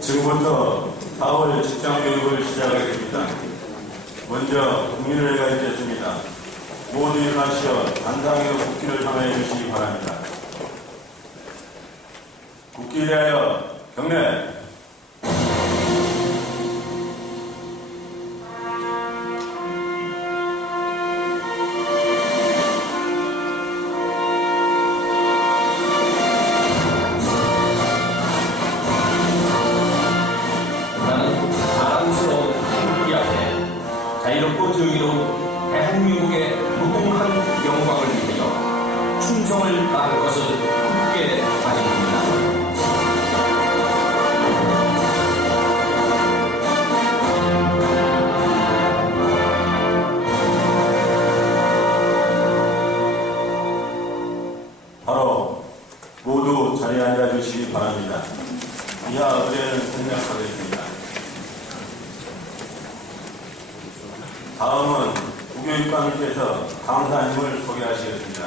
지금부터 4월 직장교육을 시작하겠습니다. 먼저 국민을 가르치겠습니다. 모두 일어나시어 단상에서 국기를 향하여 주시기 바랍니다. 국기를 위하여 경례! 자유롭고 정의로운 대한민국의 무궁한 영광을 위하여 충성을 다할 것을 굳게 다짐합니다. 바로 모두 자리에 앉아주시기 바랍니다. 이하 의례는 생략하겠습니다. 다음은 부교육감님께서 강사님을 소개하시겠습니다.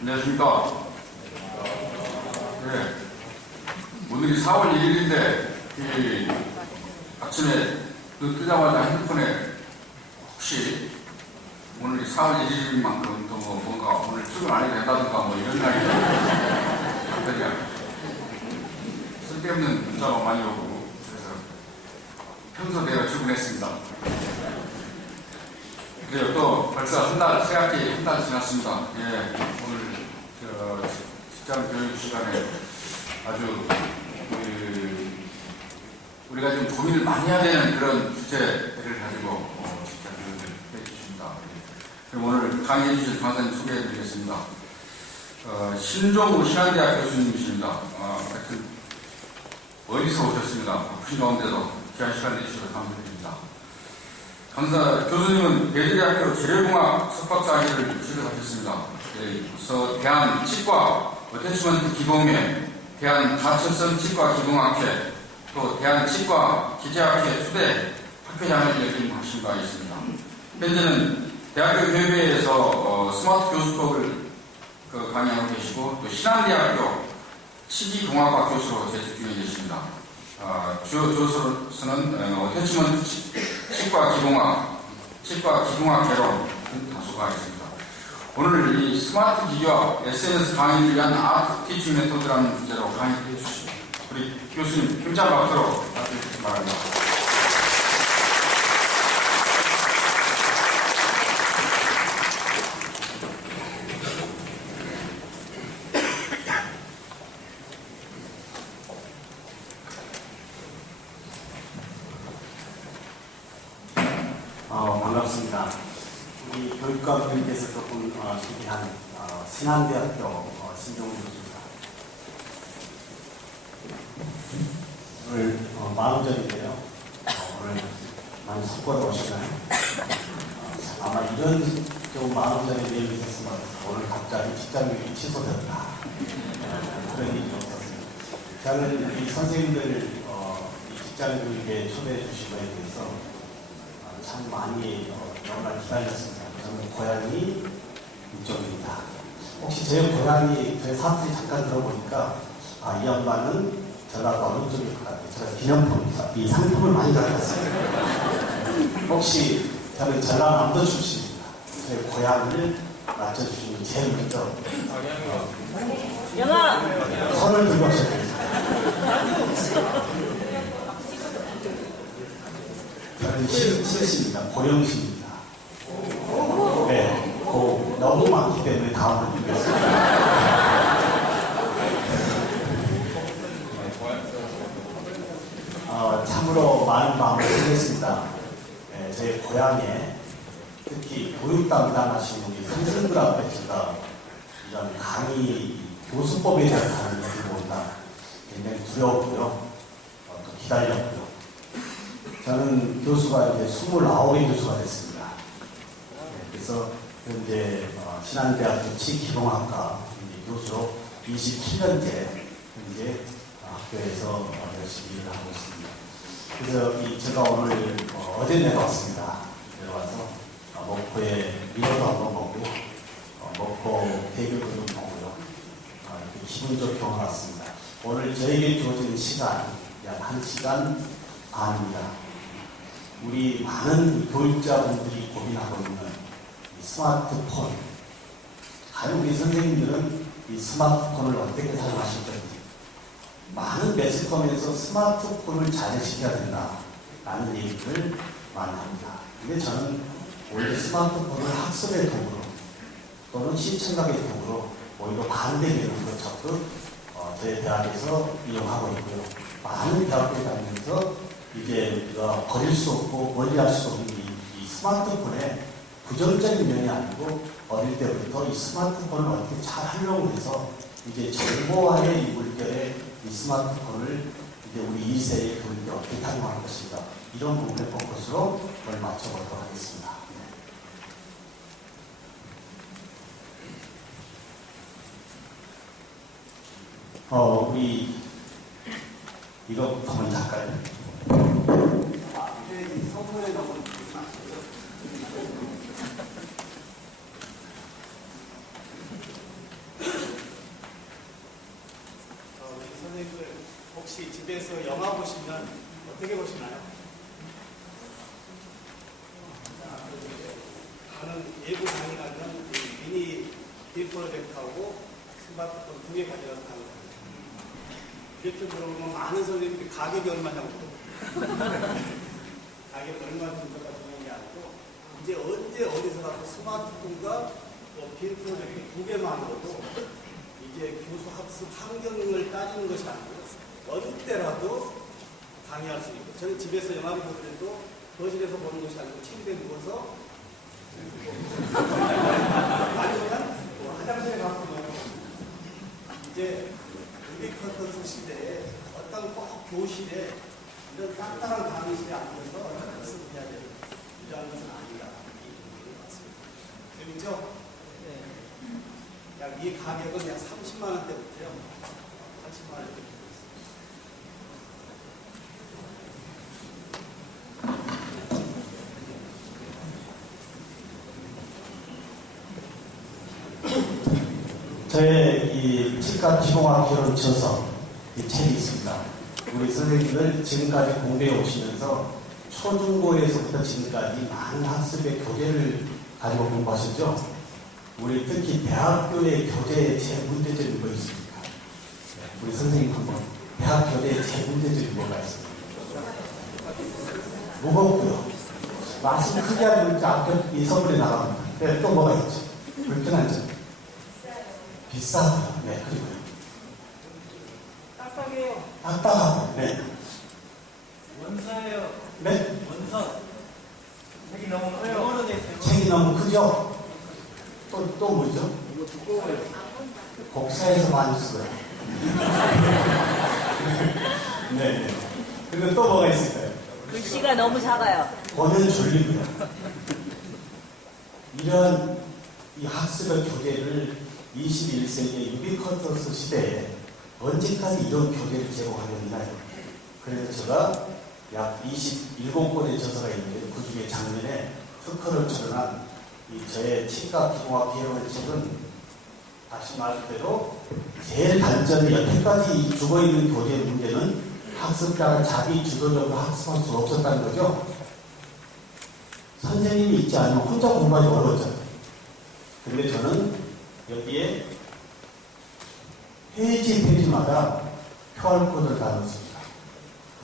안녕하십니까. 네. 오늘이 4월 1일인데, 아침에 뜨자마자 핸드폰에 혹시 오늘이 4월 1일인 만큼 또 뭔가 오늘 출근 안 해도 된다든가 뭐 이런 날이 갑자기 쓸데없는 문자가 많이 오고 그래서 평소 내가 출근했습니다. 그래요. 또 벌써 한 달, 새학기 한 달 지났습니다. 예, 오늘 직장 교육 시간에 아주 우리가 좀 고민을 많이 해야 되는 그런 주제를 가지고 직장 교육을 해주십니다. 그럼 오늘 강의해 주실 강사님 소개해 드리겠습니다. 신종우 신한대학 교수님이십니다. 하여튼 어디서 오셨습니다. 바쁘신 가운데도 귀한 시간 내주셔서 감사드립니다. 교수님은 대전대학교 재료공학 석박사학위를 취득하셨습니다. 대한 치과 어태치먼트 기공회, 대한 다천성 치과 기공학회, 또 대한 치과 기계학회 초대 학회장을 역임하신 바 있습니다. 현재는 대학교 교육회에서 스마트 교수법을 강의하고 계시고 또 신한대학교 치기공학과 교수로 재직 중에 계십니다. 주요 교수로서는 어태치먼트 치과 기공학회로 다수가 있습니다. 오늘 이 스마트 기기와 SNS 강의를 위한 아트 티칭 메소드라는 주제로 강의해 주시고 우리 교수님 힘찬 박수로 부탁드리겠습니다. 바랍니다. 반갑습니다. 우리 교육감님께서 조금 소개한 신한대학교 신종우 교수입니다. 오늘 만우절인데요. 오늘 많이 섞어서 오시나요? 아마 이런 좀 만우절의 내용이 있었으면 오늘 갑자기 직장교육이 취소됐다. 그런 일이 없었습니다. 저는 우리 선생님들 직장교육에 초대해 주신 거에 대해서 참 많이 영원을 기다렸습니다. 저는 고향이 이쪽입니다. 혹시 제 고향이 저희 사투리 잠깐 들어보니까 이 양반은 전라도 어느 쪽일 것 같아요. 제가 기념품, 이 상품을 많이 가져왔습니다. 혹시 저는 전라남도 출신입니다. 저희 고향을 맞춰주시면 제일 먼저 손을 들고 하셔야 됩니다. 저는 실시입니다. 고령시입니다. 네, 너무 많기 때문에 다음을 드리겠습니다. 참으로 많은 마음을 쓰겠습니다. 네, 제 고향에 특히 교육 담당하시는 우리 선생님들 앞에 제가 이런 강의, 교수법에 대한 강의를 들고 온다 굉장히 두려웠고요. 또 기다렸고요. 저는 교수가 이제 29의 교수가 됐습니다. 그래서 현재 신한대학교 치기동학과 교수로 27년째 현재 학교에서 열심히 일을 하고 있습니다. 그래서 제가 오늘 어제 내려왔습니다. 내려와서 목포에 미로도 한번 보고 목포 대교도 좀 보고요. 이렇게 기분 좋게 왔습니다. 오늘 저에게 주어진 시간 약 1시간 반입니다. 우리 많은 교육자분들이 고민하고 있는 이 스마트폰, 과연 우리 선생님들은 이 스마트폰을 어떻게 사용하실 건지, 많은 매스컴에서 스마트폰을 자제시켜야 된다라는 얘기를 많이 합니다. 근데 저는 오히려 스마트폰을 학습의 도구로 또는 시청각의 도구로 오히려 반대되는 것 적극 저희 대학에서 이용하고 있고요. 많은 대학교에 다니면서 이제 우리가 버릴 수 없고 멀리할 수 없는 이 스마트폰의 부정적인 면이 아니고 어릴 때부터 이 스마트폰을 어떻게 잘 활용을 해서 이제 정보화의 이 물결에 이 스마트폰을 이제 우리 2세의 교육에 어떻게 활용할 것인가, 이런 부분에 포커스로 오늘 맞춰보도록 하겠습니다. 우리 이거부터 먼저 할까요? 성분에 너무 우리 선생님들 혹시 집에서 영화 보시면 어떻게 보시나요? 저는 예고 강의 가면 미니 딜 프로젝트하고 스마트폰 2개 가져가서 강의. 이렇게 물어보면 많은 선생님들이 가격이 얼마냐고 물어봐요. 가격이 얼마 정도가 중요한 게 아니고, 이제 언제 어디서 가서 스마트폰과 빌 프로젝트 2개만으로도 이제 교수 학습 환경을 따지는 것이 아니고 어느 때라도 강의할 수 있고, 저는 집에서 영화를 보더라도 거실에서 보는 것이 아니고 침대에 누워서 아니면 화장실에 가서 이제 유비쿼터스 시대에 어떤 꼭 교실에 이런 딱딱한 강의실에 앉아서 학습해야 되는 이러한 것은 아니다. 이 부분이 맞습니다. 재밌죠? 네. 약 이 가격은 약 30만 원대부터요. 30만 원대부터 저의 이 치과 기공학 결혼 쳐서 이 책이 있습니다. 우리 선생님들 지금까지 공부해 오시면서 초중고에서부터 지금까지 많은 학습의 교재를 가지고 공부하셨죠? 우리 특히 대학교의 교재에 제일 문제점이 뭐 있습니까? 우리 선생님 한번 대학 교재에 제일 문제점이 뭐가 있습니까? 무겁고요. 말씀 크게 하면 앞에 이 선물이 나갑니다. 네, 또 뭐가 있죠? 불편한 점. 비싸고요. 네, 그리고 딱딱해요. 딱딱하고, 네. 원사예요. 네? 원서. 책이 너무 커요. 영어로 돼 있어요. 책이 너무 크죠? 또 뭐죠? 이거 두꺼워요. 복사해서 많이 쓰고요. 네. 그리고 또 뭐가 있을까요? 글씨가 너무 작아요. 보면 졸리고요. 이런 이 학습의 교재를 21세기의 유비쿼터스 시대에 언제까지 이런 교재를 제공하려나요? 그래서 제가 약 27권의 저서가 있는데 그 중에 작년에 특허를 출원한 이 저의 치과 기공학 개론의 책은 다시 말할 대로 제일 단점이 여태까지 죽어있는 교재의 문제는 학습자가 자기 주도적으로 학습할 수 없었다는 거죠. 선생님이 있지 않으면 혼자 공부하기 어려웠잖아요. 근데 저는 여기에 페이지마다 QR코드를 달았습니다.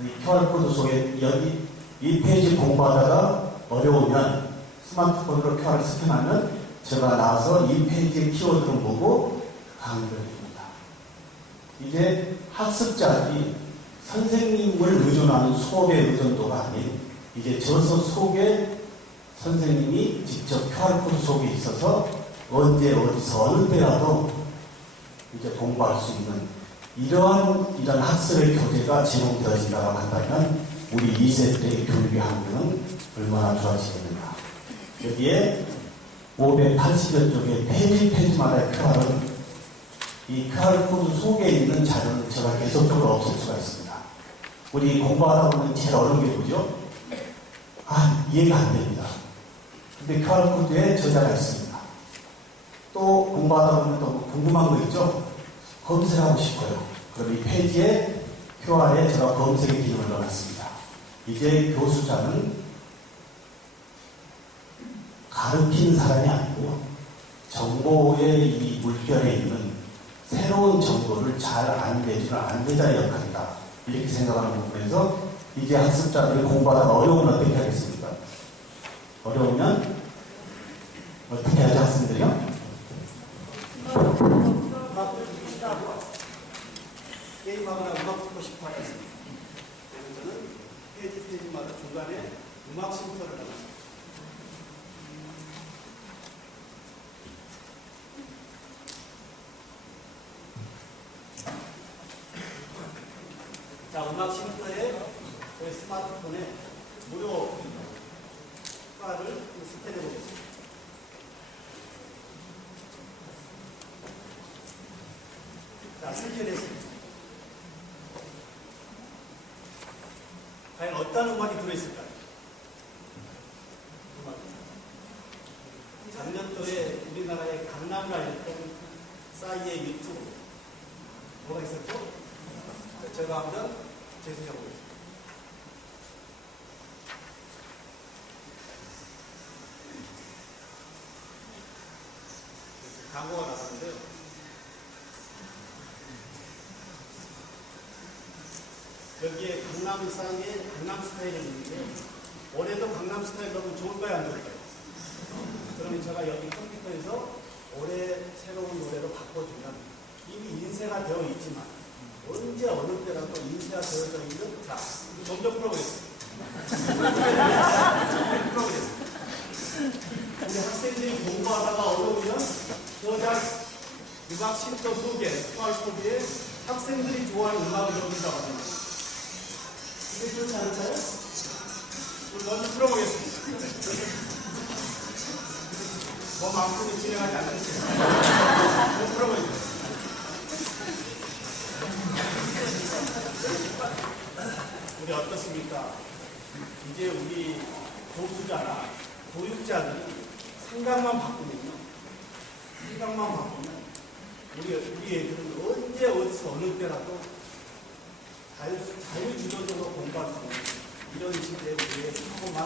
이 QR코드 속에 여기 이 페이지 공부하다가 어려우면 스마트폰으로 QR을 스캔하면 제가 나와서 이 페이지의 키워드를 보고 강의를 해줍니다. 이제 학습자들이 선생님을 의존하는 수업의 의존도가 아닌 이제 저서 속에 선생님이 직접 QR코드 속에 있어서 언제 어디서 어느 때라도 이제 공부할 수 있는 이런 학습의 교재가 제공되어진다고 한다면 우리 2세대의 교육의 환경은 얼마나 좋아지겠는가. 여기에 580여 쪽의 페이지마다의 QR은 이 QR코드 속에 있는 자료는 제가 계속적으로 없앨 수가 있습니다. 우리 공부하다 보면 제일 어려운 게 뭐죠? 이해가 안 됩니다. 근데 QR코드에 저자가 있습니다. 또 공부하다 보면 또 궁금한 거 있죠? 검색하고 싶어요. 그럼 이 페이지에 QR에 제가 검색의 기능을 넣어놨습니다. 이제 교수자는 가르치는 사람이 아니고요. 정보의 이 물결에 있는 새로운 정보를 잘 안내주는 안내자의 역할이다. 이렇게 생각하는 부분에서 이제 학습자들이 공부하다가 어려우면 어떻게 하겠습니까? 어려우면 어떻게 하죠, 학생들이요? 게임하거나 음악 듣고 싶어 하겠습니다. 그래서 저는 페이지마다 중간에 음악 쉼터를 넣었습니다. 자, 음악 쉼터에 저희 스마트폰에 무료 파일을 스캔해 보겠습니다. 자, 스캔했습니다. 과연 어떤 음악이 들어있을까요? 작년도에 우리나라의 강남을 알렸던 싸이의 유튜브 뭐가 있었죠? 제가 한번 재생해 보겠습니다. 광고가 나왔는데요. 여기에 강남 싸이의 강남 스타일이 있는데 올해도 강남 스타일 너무 좋을까요? 안 좋을까요? 그러면 제가 여기 컴퓨터에서 올해 새로운 노래로 바꿔주면 이미 인쇄가 되어 있지만 언제 어느 때라도 인쇄가 되어져 있는 자, 점점 풀어보겠습니다. 풀어보겠습니다. 우리 학생들이 공부하다가 어려우면 저자 음악 쉼터 속에 QR코드에 학생들이 좋아하는 음악을 넣는다고 합니다. 이게 그렇지 않을까요? 우리 먼저 풀어보겠습니다. 마음속에 진행하지 않겠습니다. 못 풀어보겠습니다. 우리 어떻습니까? 이제 우리 교수자나 교육자들이 생각만 바꾸면 우리 애들은 언제 어디서 어느 때라도 자유주도적으로 공부할 수 있는 이런 시대에 우리의 사고만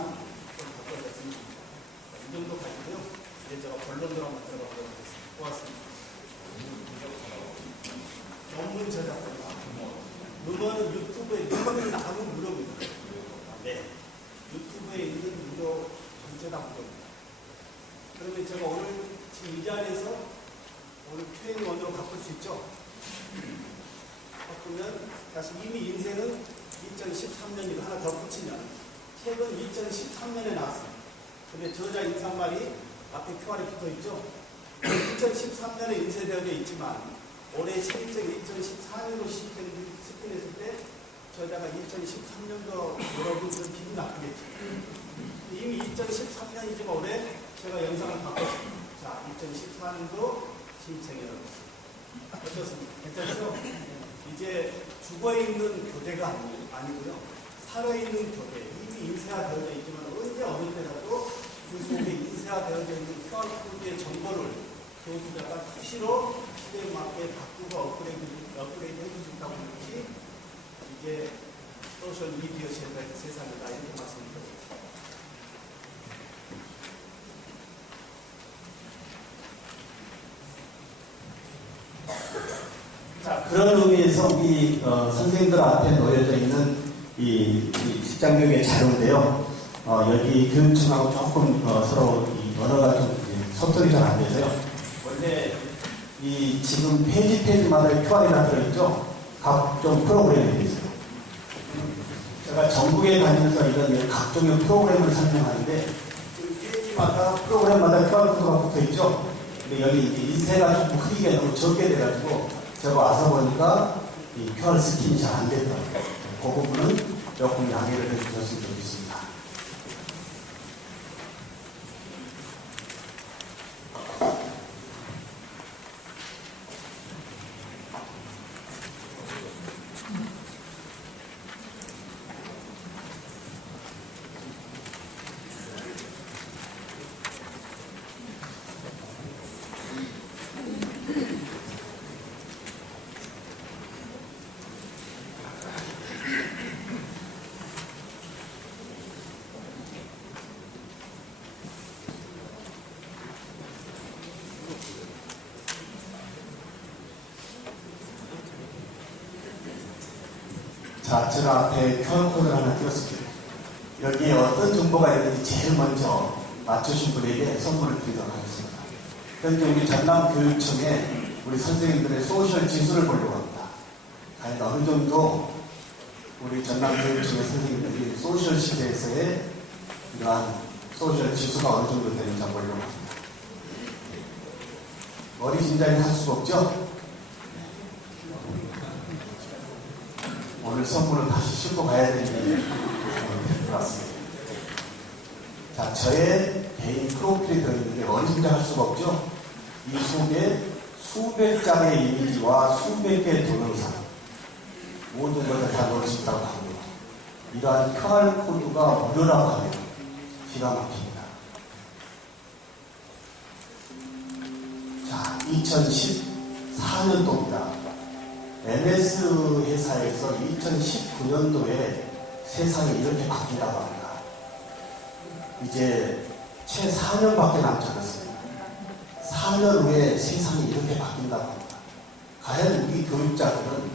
좀 바꿔냈으면 좋겠습니다. 이 정도 가지고요. 이제 제가 본론으로 한번 들어가도록 하겠습니다. 고맙습니다. 논문 저작권과 음원은 유튜브에 있는 나가면 무료입니다. 네. 유튜브에 있는 무료 전체 다 무료입니다. 그러면 제가 오늘 지금 이 자리에서 오늘 Q&A로 바꿀 수 있죠? 바꾸면 다시 이미 인쇄는 2013년이고 하나 더 붙이면 최근 2013년에 나왔습니다. 근데 저자 인사말이 앞에 QR에 붙어 있죠? 2013년에 인쇄되어져 있지만 올해 실제 2014년으로 스캔했을 때 저자가 2013년도 여러분들은 기분 나쁘겠죠. 이미 2013년이지만 올해 제가 영상을 바꿨습니다. 자, 2014년도 신입생 여러분. 어떻습니까? 괜찮죠? 이제 죽어있는 교재가 아니고요. 살아있는 교재. 이미 인쇄가 되어져 있지만 언제 어느 때라도 그 속에 인쇄가 되어져 있는 QR코드의 정보를 교수자가 수시로 시대에 맞게 바꾸고 업그레이드 해줄 수 있다고 하는 것이 이제 소셜미디어 세상이다 이렇게 말씀드렸습니다. 자, 그런 의미에서 우리 선생님들 앞에 놓여져 있는 이 직장교육의 자료인데요. 여기 교육청하고 조금 서로 이 언어가 좀 소통이 잘 안 돼서요. 원래 이 지금 페이지마다 QR이나 들어있죠? 각종 프로그램이 되어 있어요. 제가 전국에 다니면서 이런 각종의 프로그램을 설명하는데 페이지마다 프로그램마다 QR코드가 붙어 있죠? 근데 여기 인쇄가 좀 크기가 너무 적게 돼가지고 제가 와서 보니까 이 QR 스캔이 잘 안 되더라고요. 그 부분은 조금 양해를 해주셨으면 좋겠습니다. 자, 제가 앞에 QR코드를 하나 띄웠습니다. 여기에 어떤 정보가 있는지 제일 먼저 맞추신 분에게 선물을 드리도록 하겠습니다. 현재 우리 전남교육청에 우리 선생님들의 소셜 지수를 보려고 합니다. 과연 어느 정도 우리 전남교육청의 선생님들이 소셜 시대에서의 이러한 소셜 지수가 어느 정도 되는지 한번 보려고 합니다. 머리 진작에 할 수가 없죠? 오늘 선물은 다시 싣고 가야 되는 것 같습니다. 자, 저의 개인 프로필이 들어있는데 언제나 할 수가 없죠? 이 속에 수백 장의 이미지와 수백 개의 동영상 모든 것을 다 넣을 수 있다고 합니다. 이러한 QR코드가 무료라고 하면 기가 막힙니다. 자, 2014년도입니다. MS 회사에서 2019년도에 세상이 이렇게 바뀐다고 합니다. 이제 채 4년밖에 남지 않았습니다. 4년 후에 세상이 이렇게 바뀐다고 합니다. 과연 우리 교육자들은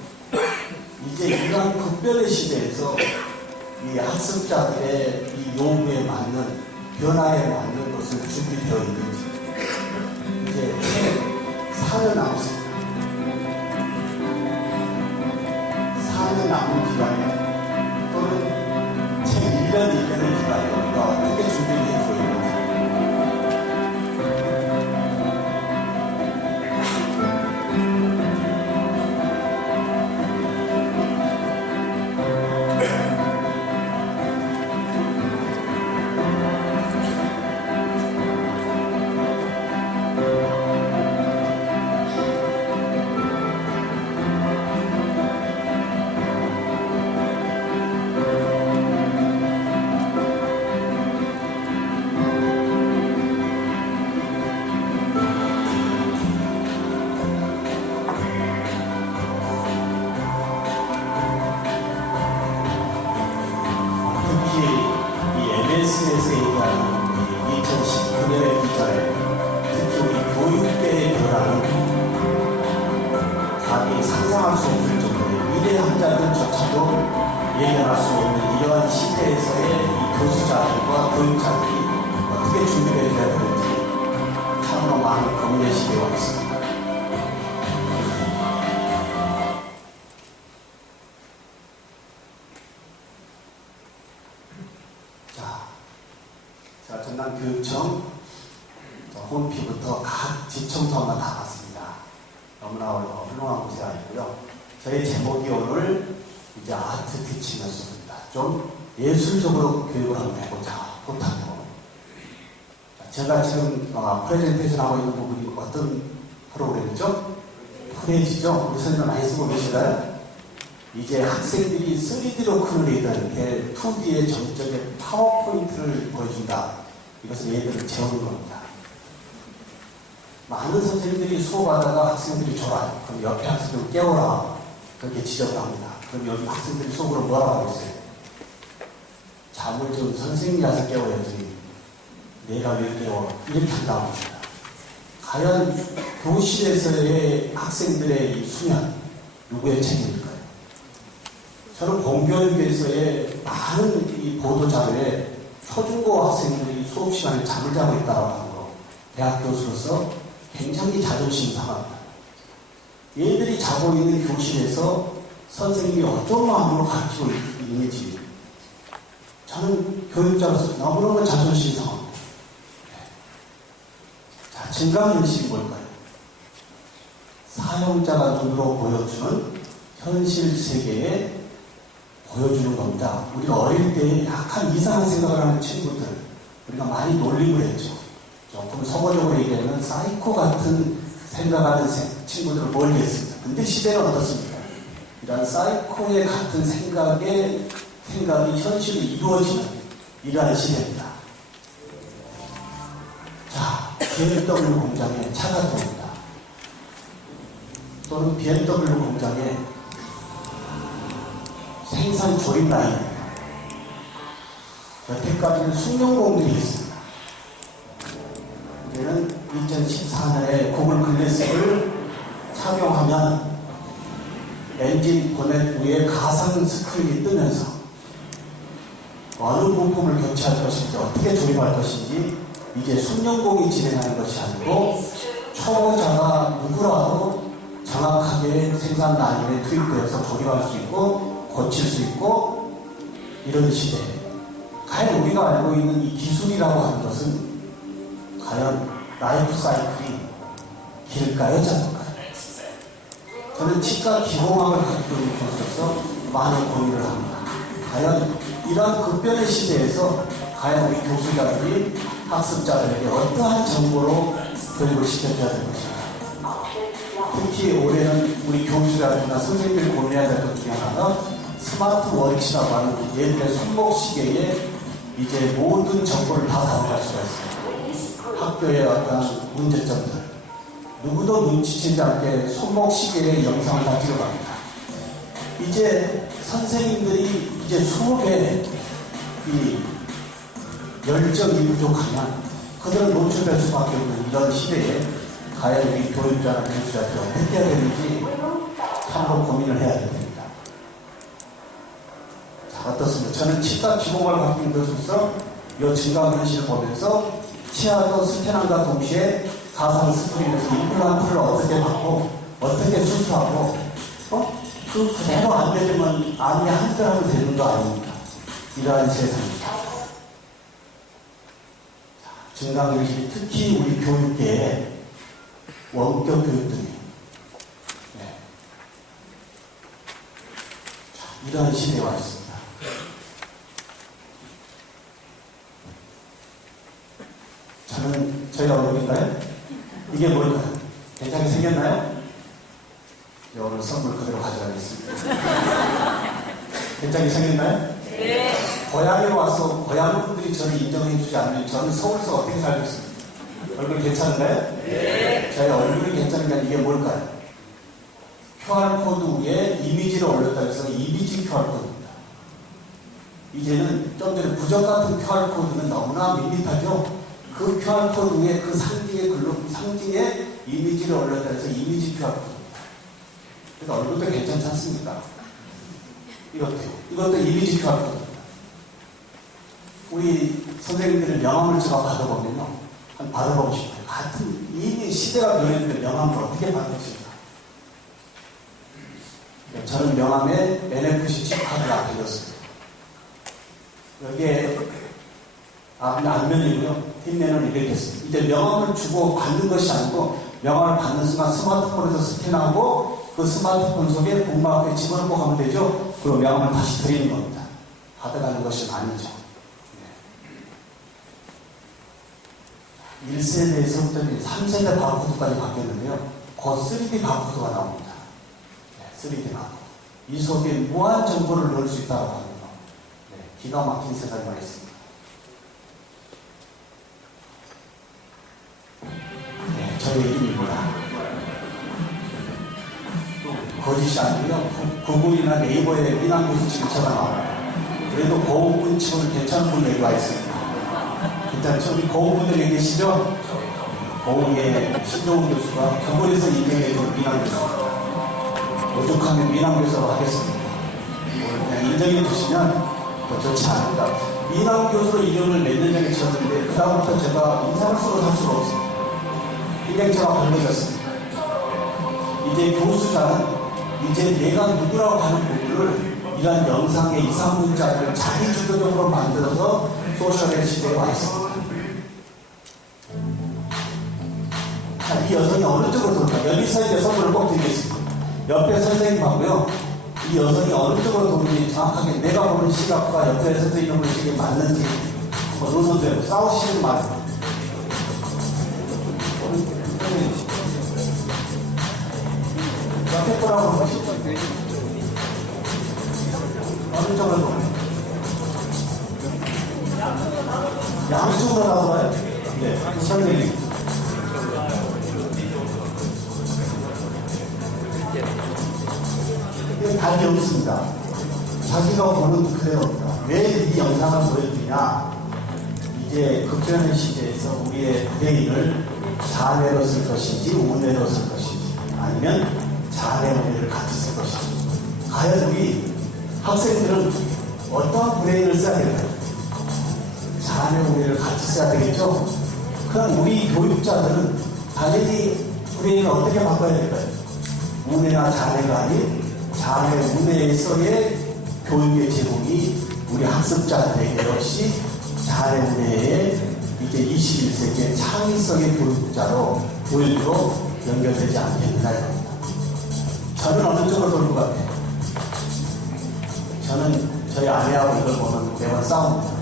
이제 이러한 급변의 시대에서 이 학습자들의 이 요구에 맞는 변화에 맞는 것을 준비되어 있는지 이제 채 4년 남았습니다. 4년 남은 기간에 또는 채 1년 이내의 기간에 우리가 어떻게 준비를 해주고 있는지 SNS에 대한 2019년의 기사에 특히 우리 교육계의 변화는 감히 상상할 수 없을 정도의 미래 학자들조차도 예견할 수 없는 이러한 시대에서의 이 교수자들과 교육자들이 어떻게 준비를 해야 되는지 참으로 많은 고민의 시대에 와 있습니다. 자, 전남교육청 홈피부터 각 지청서만 다 봤습니다. 너무나 훌륭한 곳에 아니고요. 저희 제목이 오늘 이제 아트 티칭 연습입니다. 좀 예술적으로 교육을 한번 해보자. 포탄으로. 제가 지금 프레젠테이션 하고 있는 부분이 어떤 프로그램이죠? 프레지죠? 우리 선생님 많이 쓰고 계시나요? 이제 학생들이 3D로 크리에이트하는 2D의 정적의 파워포인트를 보여준다. 이것은 얘들을 재우는 겁니다. 많은 선생님들이 수업하다가 학생들이 졸아요. 그럼 옆에 학생들 깨워라. 그렇게 지적을 합니다. 그럼 여기 학생들이 속으로 뭐라고 하겠어요? 잠을 좀 선생님이라서 깨워야지. 내가 왜 깨워? 이렇게 한다고 합니다. 과연 교실에서의 학생들의 이 수면, 누구의 책임일까요? 저는 공교육에서의 많은 이 보도자료에 초중고 학생들이 수업 시간에 잠을 자고 있다고 하는 거, 대학 교수로서 굉장히 자존심 상합니다. 얘들이 자고 있는 교실에서 선생님이 어떤 마음으로 가르치고 있는지 저는 교육자로서 너무너무 자존심 상합니다. 자, 증강현실이 뭘까요? 사용자가 눈으로 보여주는 현실 세계에 보여주는 겁니다. 우리가 어릴 때 약간 이상한 생각을 하는 친구들, 우리가 많이 놀림을 했죠. 조금 서구적으로 얘기하면 사이코 같은 생각하는 친구들을 멀리 했습니다. 근데 시대는 어떻습니까? 이런 사이코의 같은 생각이 현실로 이루어지는 이러한 시대입니다. 자, BMW 공장에 차가 들어옵니다. 또는 BMW 공장에 생산 조립 라인입니다. 여태까지는 숙련공들이 있습니다. 이제는 2014년에 구글 글래스를 착용하면 엔진 보넷 위에 가상 스크린이 뜨면서 어느 부품을 교체할 것인지 어떻게 조립할 것인지 이제 숙련공이 진행하는 것이 아니고 초보자가 누구라도 정확하게 생산 라인에 투입되어서 조립할 수 있고 고칠 수 있고 이런 시대. 과연 우리가 알고 있는 이 기술이라고 하는 것은 과연 라이프 사이클이 길까요, 짧을까요? 저는 치과 기공학을 가지고 있는 교수로서 많은 고민을 합니다. 과연 이러한 급변의 시대에서 과연 우리 교수자들이 학습자들에게 어떠한 정보로 교육을 시켜줘야 될 것인가. 특히 올해는 우리 교수자들이나 선생님들이 고민해야 될 것 중에 하나가 스마트워치라고 하는 얘들의 손목시계에 이제 모든 정보를 다 담아갈 수가 있어요. 학교의 어떤 문제점들. 누구도 눈치채지 않게 손목시계에 영상을 다 찍어갑니다. 이제 선생님들이 이제 수업에 이 열정이 부족하면 그들은 노출될 수밖에 없는 이런 시대에 과연 우리 교육자나 교수자들이 어떻게 해야 되는지 참으로 고민을 해야 됩니다. 자, 어떻습니까? 저는 치과 기공을 갖고 있는 교수로서 이 증강현실을 보면서 치아도 스캔함과 동시에 가상 스크린에서 임플란트를 어떻게 받고 어떻게 수술하고 그 그대로 안 되면 안에 한줄 하면 되는 거 아닙니까? 이러한 세상입니다. 증강현실이 특히 우리 교육계에 원격 교육들이 이러한 시대에 와 있습니다. 저는 저희 얼굴인가요? 이게 뭘까요? 괜찮게 생겼나요? 오늘 선물 그대로 가져가겠습니다. 괜찮게 생겼나요? 네. 고향에 와서 고향 분들이 저를 인정해 주지 않으면 저는 서울에서 어떻게 살겠습니까? 얼굴 괜찮은가요? 네. 저희 얼굴이 괜찮으니까 이게 뭘까요? QR코드 위에 이미지를 올렸다 해서 이미지 QR코드입니다. 이제는 좀 전에 부적 같은 QR코드는 너무나 밋밋하죠? 그 QR코드 위에 그 상징의 이미지를 올렸다 해서 이미지 QR코드입니다. 그래서 얼굴도 괜찮지 않습니까? 이것도 이미지 QR코드입니다. 우리 선생님들의 명함을 제가 받아보면요. 받아보고 싶어요. 같은 이미 시대가 변했는데 명함을 어떻게 받을 것인가. 저는 명함에 NFC 칩 카드를 안 드렸습니다. 여기에 앞면이고요. 뒷면은 이렇게 됐습니다. 이제 명함을 주고 받는 것이 아니고 명함을 받는 순간 스마트폰에서 스캔하고 그 스마트폰 속에 북마크에 집어넣고 가면 되죠. 그리고 명함을 다시 드리는 겁니다. 받아가는 것이 아니죠. 1세대에서부터 3세대 바코드까지 바뀌었는데요. 곧 3D 바코드가 나옵니다. 3D 바코드. 이 속에 무한 정보를 넣을 수 있다고 하는 거. 기가 막힌 세상이 와 있습니다. 저희 얘기입니다. 거짓이 아니고요. 구글이나 네이버에 미남교수 지급처가 나와요. 그래도 고음분 치고는 괜찮은 분 얘기가 있습니다. 괜찮죠? 우리 고음분들 계시죠? 고음의 신종훈 교수가 구글에서 인정해준 미남교수. 오죽하면 미남교수라고 하겠습니다. 그냥 인정해 주시면 더 좋지 않을까. 미남교수로 이름을 몇 년 전에 지었는데 그다음부터 제가 인상을 쓰고 살 수가 없습니다. 인격체가 밝아졌습니다. 이제 교수자는 이제 내가 누구라고 하는 부분을 이런 영상의 2, 3문자를 자기 주도적으로 만들어서 소셜의 시대에 와 있습니다. 자, 이 여성이 어느 쪽으로 돌까? 여기서 이제 선물을 꼭 드리겠습니다. 옆에 선생님하고요. 이 여성이 어느 쪽으로 도는지 정확하게 내가 보는 시각과 옆에서 있는 것이 맞는지 논선대로 싸우시는 말이에요. 옆에 거라고 하시죠. 어느 쪽으로 도는 양쪽으로 나와요. 네, 선생님. 이게 답이 없습니다. 자기가 보는 그대로입니다. 왜 이 영상을 보여드리냐? 이제 극변의 시대에서 우리의 브레인을 자뇌로 쓸 것인지 우뇌로 쓸 것인지 아니면 자뇌 우뇌를 같이 쓸 것인지 과연 우리 학생들은 어떤 브레인을 써야 될까요? 자뇌 우뇌를 같이 써야 되겠죠? 그럼 우리 교육자들은 당연히 브레인을 어떻게 바꿔야 될까요? 우뇌나 자뇌가 아닌 자뇌 우뇌에서의 교육의 제공이 우리 학습자들에게 역시 자뇌 우뇌의 이제 21세기의 창의성의 교육으로 연결되지 않겠나 합니다. 저는 어느 쪽으로 도는 것 같아요? 저는 저희 아내하고 이걸 보면 매번 싸웁니다.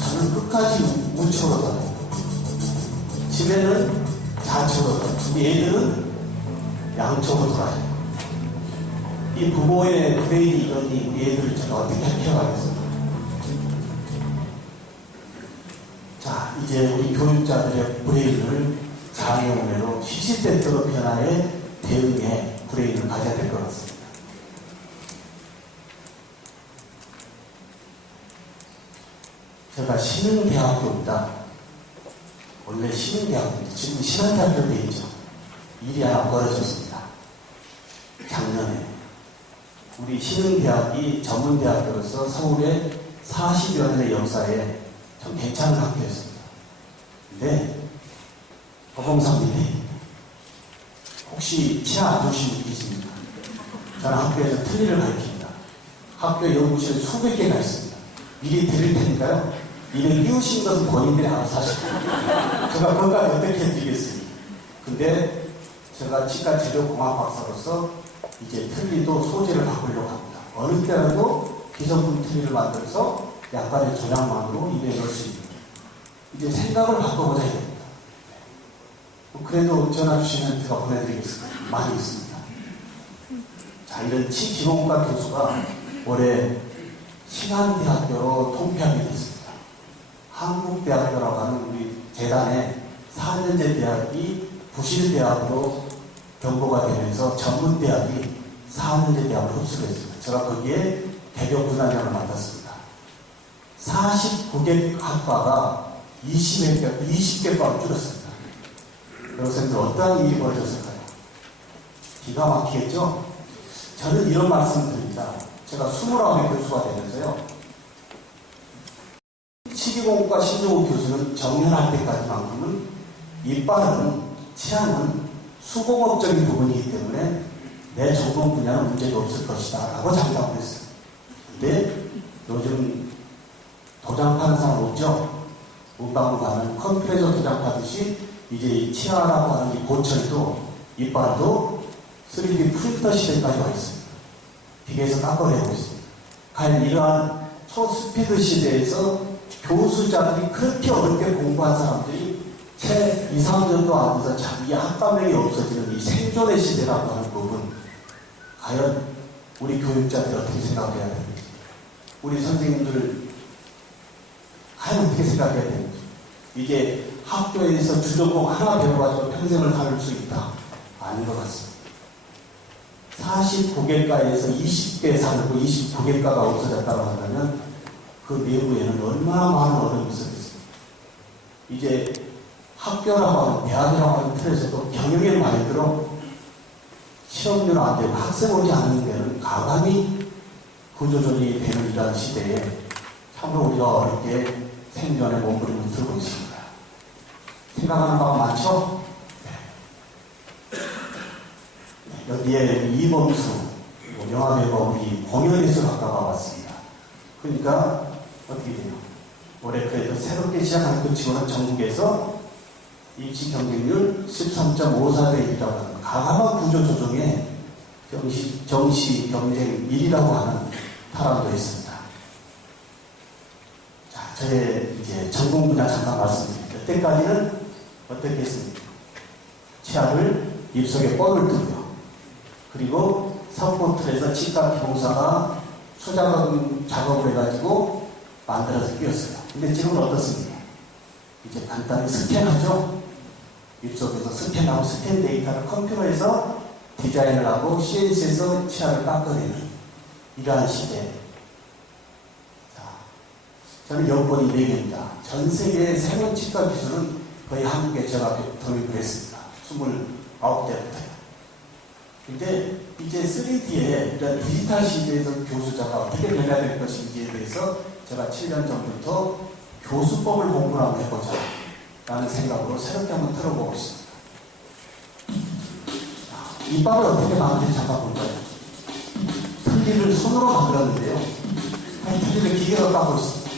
저는 끝까지 우측으로 돌아요. 집에는 좌측으로 돌아요. 우리 애들은 양쪽으로 돌아요. 이 부모의 브레인이 이러니 우리 애들을 제가 어떻게 해결하겠습니까? 자, 이제 우리 교육자들의 브레인을 장애우뇌로 시시때때로 변화에 대응해 브레인을 가져야 될 것 같습니다. 제가 신흥대학교입니다. 원래 신흥대학교인데 지금 신한대학교 돼 있죠. 일이 하나 벌어졌습니다. 작년에 우리 신흥대학이 전문대학교로서 서울의 40여 년의 역사에 좀 괜찮은 학교였습니다. 근데 법원사님이 혹시 치아 안 좋으신 분 계십니까? 저는 학교에서 틀니를 가르칩니다. 학교에 연구실 수백 개가 있습니다. 미리 드릴 테니까요. 이를 끼우신 것은 본인들이 알아서 하시고 제가 그것까지 어떻게 해드리겠습니까? 근데 제가 치과치료공학 박사로서 이제 틀니도 소재를 바꾸려고 합니다. 어느 때라도 기성품 틀니를 만들어서 약간의 조작만으로 입에 넣을 수 있는 이제 생각을 바꿔보자 됩니다. 그래도 전화 주시면 제가 보내드리겠습니다. 많이 있습니다. 자, 이런 치기공과 교수가 올해 신한대학교로 통폐하게 됐습니다. 한국대학교라고 하는 우리 재단의 4년제 대학이 부실대학으로 변고가 되면서 전문대학이 4년제 대학으로 흡수를 했습니다. 제가 거기에 개교 부단장을 맡았습니다. 49개 학과가 20개과로 줄었습니다. 여러분들 어떠한 일이 벌어졌을까요? 기가 막히겠죠? 저는 이런 말씀을 드립니다. 제가 29의 교수가 되면서요. 치기공과 신종욱 교수는 정년할 때까지만큼은 이빨은 치아는 수공업적인 부분이기 때문에 내 전공 분야는 문제가 없을 것이다 라고 장담을 했어요. 근데 요즘 도장 파는 사람 없죠? 문방구 가면 컴프레서 도장 파듯이 이제 이 치아라고 하는 이 고철도 이빨도 3D 프린터 시대까지 와 있습니다. 기계에서 깎아내고 있습니다. 과연 이러한 초스피드 시대에서 교수자들이 그렇게 어렵게 공부한 사람들이 채 2, 3년도 안 돼서 자기 학과명이 없어지는 이 생존의 시대라고 하는 부분, 과연 우리 교육자들이 어떻게 생각해야 되는지, 우리 선생님들 과연 어떻게 생각해야 되는지, 이게 학교에서 주전공 하나 배워가지고 평생을 살을 수 있다? 아닌 것 같습니다. 49개과에서 20개 살고 29개과가 없어졌다고 한다면 그 내부에는 얼마나 많은 어려움이 있었겠습니까? 이제 학교라고 하는 대학이라고 하는 틀에서도 경영의 말대로 시험률 안 되고 학생 오지 않는 데는 가감히 구조조정이 되는 이런 시대에 참으로 우리가 어렵게 생존의 몸부림을 들고 있습니다. 생각하는 바가 많죠? 네. 여기에 이범수, 영화배우가 우리 공연에서 갔다가 왔습니다. 그러니까 어떻게 돼요? 올해 그래도 새롭게 시작한 그 지원은 전국에서 입시 경쟁률 13.54대 1이라고 하는 가감한 구조 조정에 정시 경쟁 1위라고 하는 사람도 있습니다. 자, 저의 이제 전공 분야 잠깐 말씀드립니다. 그때까지는 어떻게 했습니까? 치아를 입속에 뻥을 뚫고요. 그리고 석고틀에서 치과 기공사가 수작업 작업을 해가지고 만들어서 끼웠어요. 근데 지금은 어떻습니까? 이제 간단히 스캔하죠? 입속에서 스캔하고 스캔 데이터를 컴퓨터에서 디자인을 하고 CNC에서 치아를 깎아내는 이러한 시대. 자, 저는 여건이 4개입니다. 전 세계의 새로운 치과 기술은 거의 한국에 제가 도입을 했습니다. 29대부터요. 근데 이제 3D의 이런 디지털 시대에서 교수자가 어떻게 변화될 것인지에 대해서 제가 7년 전부터 교수법을 공부를 한번 해보자 라는 생각으로 새롭게 한번 틀어보고 있습니다. 이빨을 어떻게 만드는지 잠깐 볼까요? 틀니를 손으로 만들었는데요. 틀니를 기계로 까고 있습니다.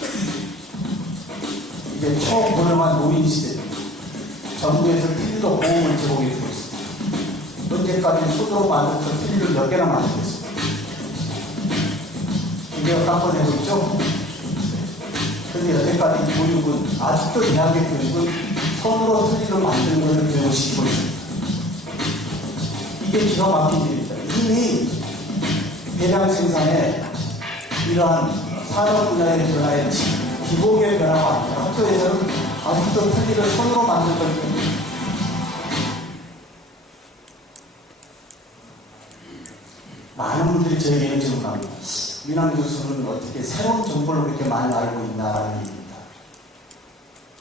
이제 초고령한 노인 시대입니다. 정부에서 틀니도 보험을 제공해주고 있습니다. 현재까지 손으로 만들어서 틀니를 몇 개나 만들었습니다. 기계가 깎아내고 있죠? 그런데 여태까지 교육은, 아직도 대학의 교육은 손으로 틀니를 만드는 것을 교육을 시키고 있습니다. 이게 기가 막힌 일입니다. 이미 대량 생산에 이러한 산업 분야의 변화에 기복의 변화가 아니라 학교에서는 아직도 틀니를 손으로 만든 걸 많은 분들이 저에게 이런 질문을 합니다. 민항 교수는 어떻게 새로운 정보를 그렇게 많이 알고 있나라는 얘기입니다.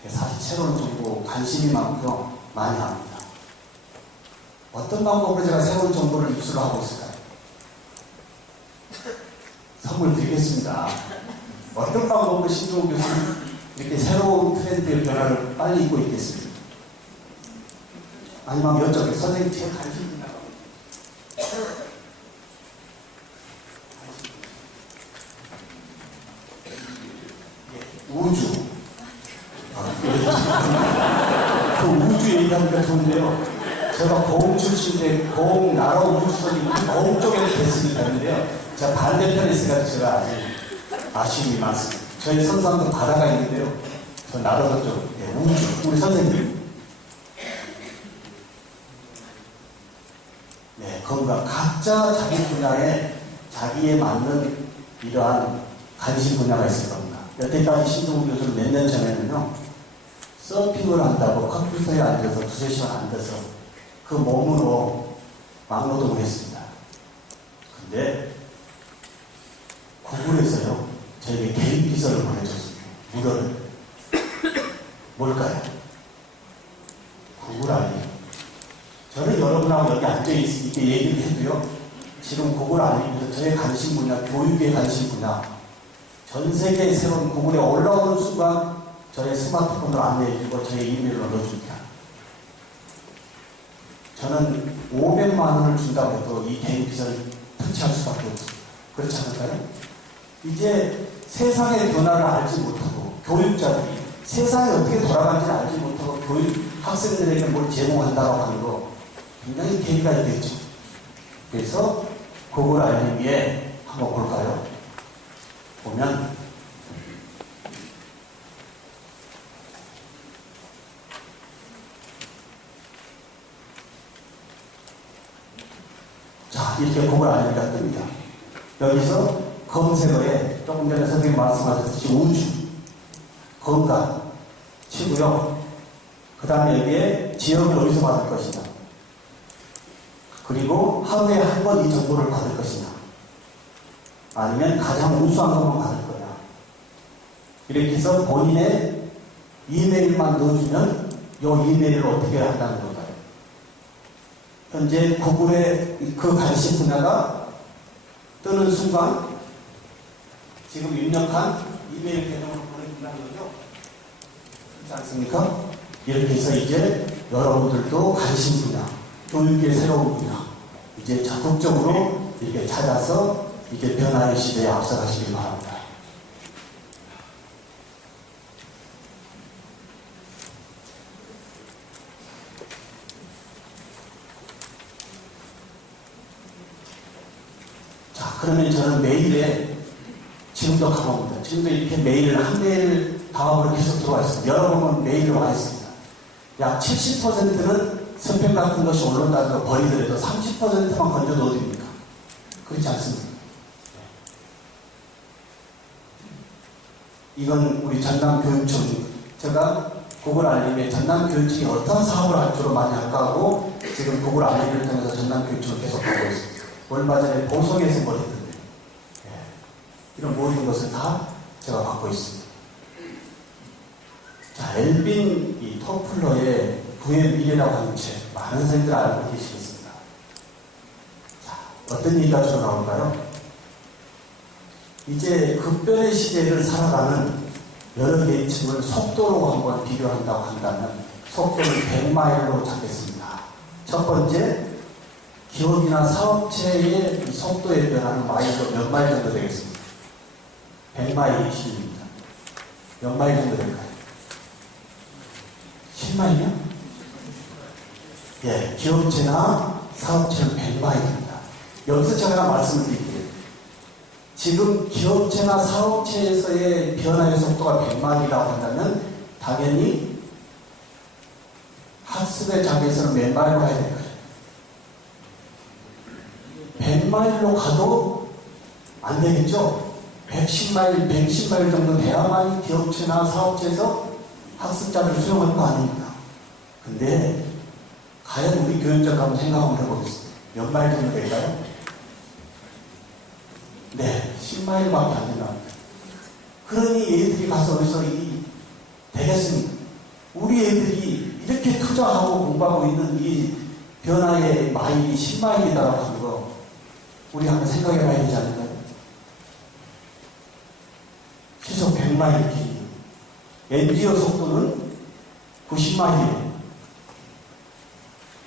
사실 새로운 정보 관심이 많고요. 많이 합니다. 어떤 방법으로 제가 새로운 정보를 입수를 하고 있을까요? 선물 드리겠습니다. 어떤 방법으로 신종호 교수는 이렇게 새로운 트렌드의 변화를 빨리 입고 있겠습니까? 아니면 여쭤볼게요. 선생님 제 관심 분야가 우주. 그 우주 얘기하니까 좋은데요. 제가 고흥 출신인데 고흥 나라 우주선이 고흥 쪽에도 됐으니까 했는데요. 제가 반대편에 있으니까 제가 아직 아쉬움이 많습니다. 저희 선상도 바다가 있는데요. 저 나라도 좀 우주. 우리 선생님. 네, 건강. 각자 자기 분야에 자기에 맞는 이러한 관심 분야가 있을 겁니다. 여태까지 신동훈 교수는 몇 년 전에는요. 서핑을 한다고 컴퓨터에 앉아서 2-3시간 앉아서 그 몸으로 막노동을 했습니다. 근데 구글에서요. 저에게 개인 비서를 보내줬습니다. 무료를. 뭘까요? 구글 아니에요. 저는 여러분하고 여기 앉아있게 얘기를 해도요. 지금 구글 아니면서 저의 관심 분야, 교육의 관심 분야, 전 세계의 새로운 구글에 올라오는 순간 저의 스마트폰으로 안내해주고 저의 이메일로 넣어줍니다. 저는 500만 원을 준다고 해도 이 개인 비서를 터치할 수밖에 없습니다. 그렇지 않을까요? 이제 세상의 변화를 알지 못하고 교육자들이 세상이 어떻게 돌아가는지를 알지 못하고 교육 학생들에게 뭘 제공한다고 하는 거 굉장히 계기가 있겠죠. 그래서 구글 알림에 한번 볼까요? 보면 자, 이렇게 구글 알림이가 뜹니다. 여기서 검색어에 조금 전에 선생님 말씀하셨듯이 우주, 건강, 치고요. 그 다음에 여기에 지역을 어디서 받을 것이냐. 그리고 하루에 한 번 이 정보를 받을 것이냐. 아니면 가장 우수한 것만 받을 거냐. 이렇게 해서 본인의 이메일만 넣어주면 이 이메일을 어떻게 한다는 건가요? 현재 구글의 그 관심 분야가 뜨는 순간 지금 입력한 이메일 계정으로 보내준다는 거죠. 그렇지 않습니까? 이렇게 해서 이제 여러분들도 관심 분야, 교육의 새로운 분야, 이제 적극적으로 이렇게 찾아서 이제 변화의 시대에 앞서가시길 바랍니다. 그러면 저는 메일에 지금도 가봅니다. 지금도 이렇게 메일을 한 메일 다음으로 계속 들어와 있습니다. 여러 번은 메일이 와 있습니다. 약 70%는 스팸 같은 것이 올라온다고 버리더라도 30%만 건져 넣어드립니까? 그렇지 않습니다. 이건 우리 전남교육청, 제가 구글 알림에 전남교육청이 어떤 사업을 할 주로 많이 할까 하고 지금 구글 알림을 통해서 전남교육청을 계속 보고 있습니다. 얼마 전에 보성에서 버리던데 이런 모든 것을 다 제가 받고 있습니다. 자, 엘빈 이 토플러의 부의 미래라고 하는 책, 많은 선생님들 알고 계시겠습니다. 자, 어떤 얘기가 주로 나올까요? 이제 급변의 시대를 살아가는 여러 계층을 속도로 한번 비교한다고 한다면 속도를 100마일로 잡겠습니다. 첫 번째, 기업이나 사업체의 속도에 변하는 마일도 몇 마일 정도 되겠습니다. 100마일이 20입니다. 몇 마일 정도 될까요? 10마일이요? 예, 기업체나 사업체는 100마일입니다. 여기서 제가 하나 말씀을 드릴게요. 지금 기업체나 사업체에서의 변화의 속도가 100마일이라고 한다면 당연히 학습의 장에서는 몇 마일로 가야 될까요? 100마일로 가도 안 되겠죠? 110마일, 110마일 정도 돼야만 기업체나 사업체에서 학습자를 수용할 거 아닙니까? 근데 과연 우리 교육자가 한번 생각 한번 해보겠습니다. 몇 마일 정도 될까요? 네, 10마일밖에 안 된답니다. 그러니 애들이 가서 어디서 되겠습니까? 우리 애들이 이렇게 투자하고 공부하고 있는 이 변화의 마일이 10마일이라고 하는 거 우리 한번 생각해 봐야 되지 않을까요? 시속 100마일 길. 엔지오 속도는 90마일이에요.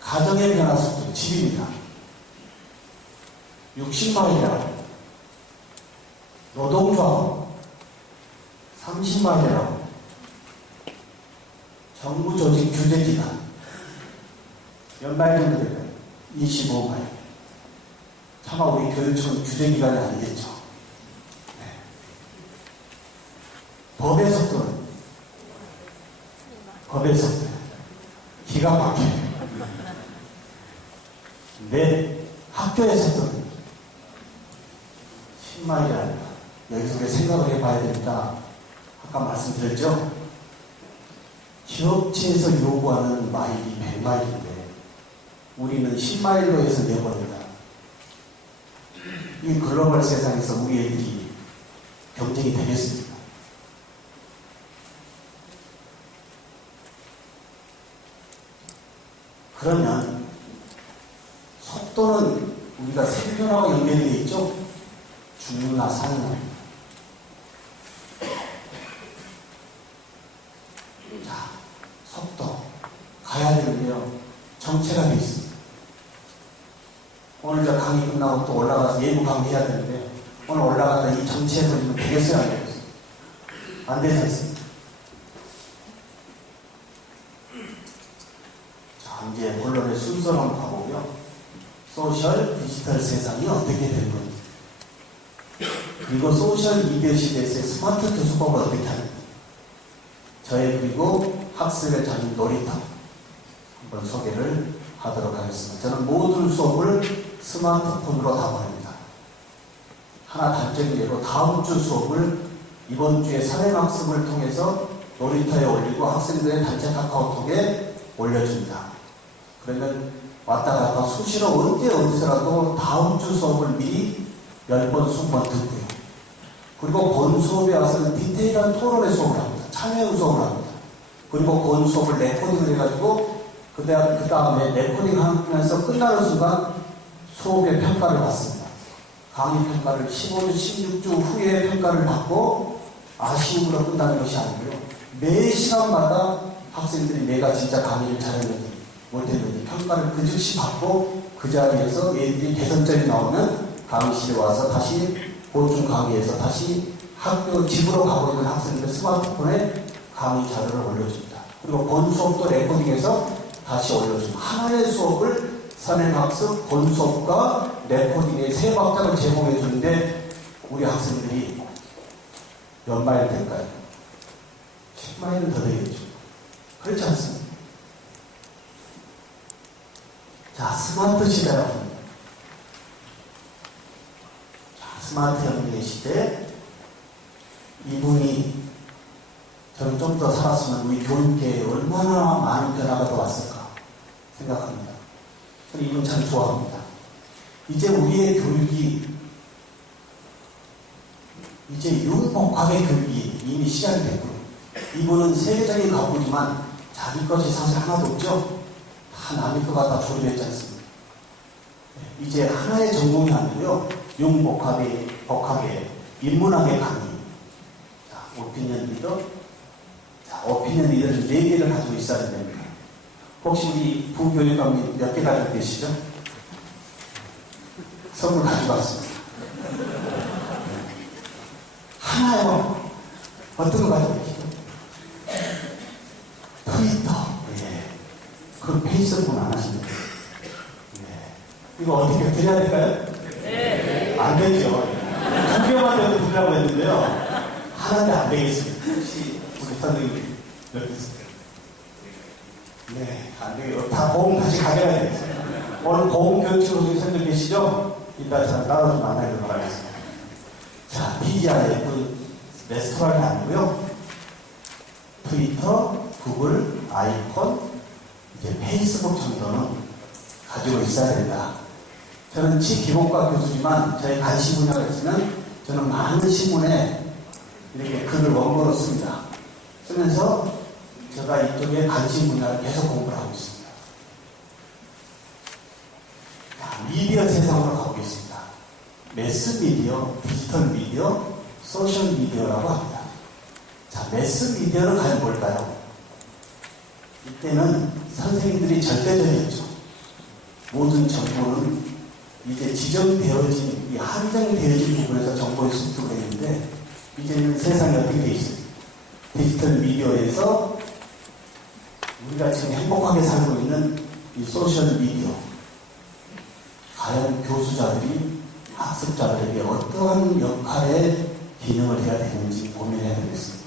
가정의 변화 속도, 집입니다. 60마일이라고. 노동조합 30마일이라고. 정부 조직 규제기관 몇 마일 정도 될까요? 25마일. 차마 우리 교육청은 규제기관이 아니겠죠. 네. 법의 속도는 기가 막혀요. 근데 학교의 속도는 10마일이 아닙니다. 여기서 우리 생각을 해봐야 됩니다. 아까 말씀드렸죠? 기업체에서 요구하는 마일이 100마일인데 우리는 10마일로 해서 내버립니다. 이 글로벌 세상에서 우리 애들이 경쟁이 되겠습니까? 그러면 속도는 우리가 생존하고 연결되어 있죠? 죽는나 사는나. 자, 속도 가야 되는데요. 정체가 되어 있습니다. 오늘 저 강의 끝나고 또 올라가서 예부 강의 해야 되는데 오늘 올라갔다 이 정체에서 지금 되겠어요? 안 되겠어요? 안 되지 않습니까? 자, 이제 본론의 순서로 한번 가보고요. 소셜 디지털 세상이 어떻게 되는 건지, 그리고 소셜 미디어 시대에서의 스마트 교수법을 어떻게 하는지, 저의 그리고 학습의 장인 놀이터 한번 소개를 하도록 하겠습니다. 저는 모든 수업을 스마트폰으로 다 보냅니다. 하나 단적인 예로 다음 주 수업을 이번 주에 사회학습을 통해서 놀이터에 올리고 학생들의 단체 카카오톡에 올려줍니다. 그러면 왔다 갔다 수시로 언제 어디서라도 다음 주 수업을 미리 10번, 20번 듣고요. 그리고 본 수업에 와서는 디테일한 토론의 수업을 합니다. 참여 수업을 합니다. 그리고 본 수업을 레코딩을 해가지고 그 다음에 레코딩 하면서 끝나는 순간 수업의 평가를 받습니다. 강의 평가를 15주, 16주 후에 평가를 받고 아쉬움으로 끝나는 것이 아니고요. 매 시간마다 학생들이 내가 진짜 강의를 잘했는지 못했는지 평가를 그 즉시 받고 그 자리에서 애들이 개선점이 나오면 강의실에 와서 다시 보충 강의에서 다시 학교 집으로 가고 있는 학생들 스마트폰에 강의 자료를 올려줍니다. 그리고 본 수업도 레코딩해서 다시 올려줍니다. 하나의 수업을 선행학습, 본수업과 레코딩의 세 박자를 제공해 주는데 우리 학생들이 몇 마일 될까요? 10마일은 더 되겠죠. 그렇지 않습니까? 자, 스마트 시대라고 합니다. 자, 스마트 혁명의 시대, 이분이 저는 좀 더 살았으면 우리 교육계에 얼마나 많은 변화가 더 왔을까 생각합니다. 저는 이분 참 좋아합니다. 이제 우리의 교육이 이제 융복합의 교육이 이미 시작이 됐고요. 이분은 세계적인 가구지만 자기 것이 사실 하나도 없죠. 다 남의 것 갖다 조립했지 않습니까? 이제 하나의 전공이 아니고요. 융복합의 인문학의 강의. 자, 오피니언 리더. 자, 오피니언 리더를 4개를 가지고 있어야 됩니다. 혹시 우리 부교육감님 몇 개 가지고 계시죠? 선물 가지고 왔습니다. 하나요. 어떤 거 가지고 계시죠? 트위터. 예. 그 페이스북은 안 하십니까? 예. 이거 어떻게 드려야 될까요? 네. 안 되죠. 2개만 돼도 드리려고 했는데요. 하나인데 안 되겠습니다. 혹시 우리 선생님 몇 개 있을까요? 네, 안 되겠어요. 다 보험 다시 가져가야 되겠어요. 오늘 보험교육치료 선생님 계시죠? 이따 저 따로 좀 만나도록 하겠습니다. 자, PGIF 레스토랑이 아니고요. 트위터, 구글, 아이콘, 이제 페이스북 정도는 가지고 있어야 된다. 저는 지기본과 교수지만 저의 관심 분야가 있으면 저는 많은 신문에 이렇게 글을 원고로 씁니다. 쓰면서 제가 이쪽에 관심 분야를 계속 공부를 하고 있습니다. 자, 미디어 세상으로 가고 있습니다. 매스 미디어, 디지털 미디어, 소셜 미디어라고 합니다. 자, 매스 미디어는 과연 뭘까요? 이때는 선생님들이 절대적이었죠. 모든 정보는 이제 지정되어진, 이 한정되어진 부분에서 정보에 습득을 했는데, 이제는 세상이 어떻게 되어 있어요? 디지털 미디어에서 우리가 지금 행복하게 살고 있는 이 소셜 미디어, 과연 교수자들이 학습자들에게 어떠한 역할의 기능을 해야 되는지 고민해야 되겠습니다.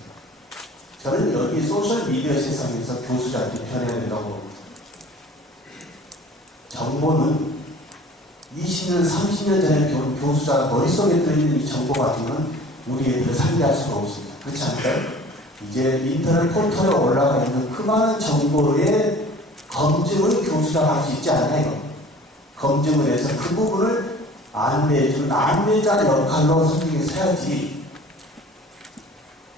저는 여기 소셜미디어 세상에서 교수자들이 편해야 된다고 봅니다. 정보는 20년, 30년 전에 교수자 머릿속에 들어있는 이 정보 가지고는 우리 애들을 상대할 수가 없습니다. 그렇지 않을까요? 이제 인터넷 포털에 올라가 있는 그 많은 정보의 검증을 교수자가 할 수 있지 않나요? 검증을 해서 그 부분을 안내해주는 안내자 역할로 선생님이 서야지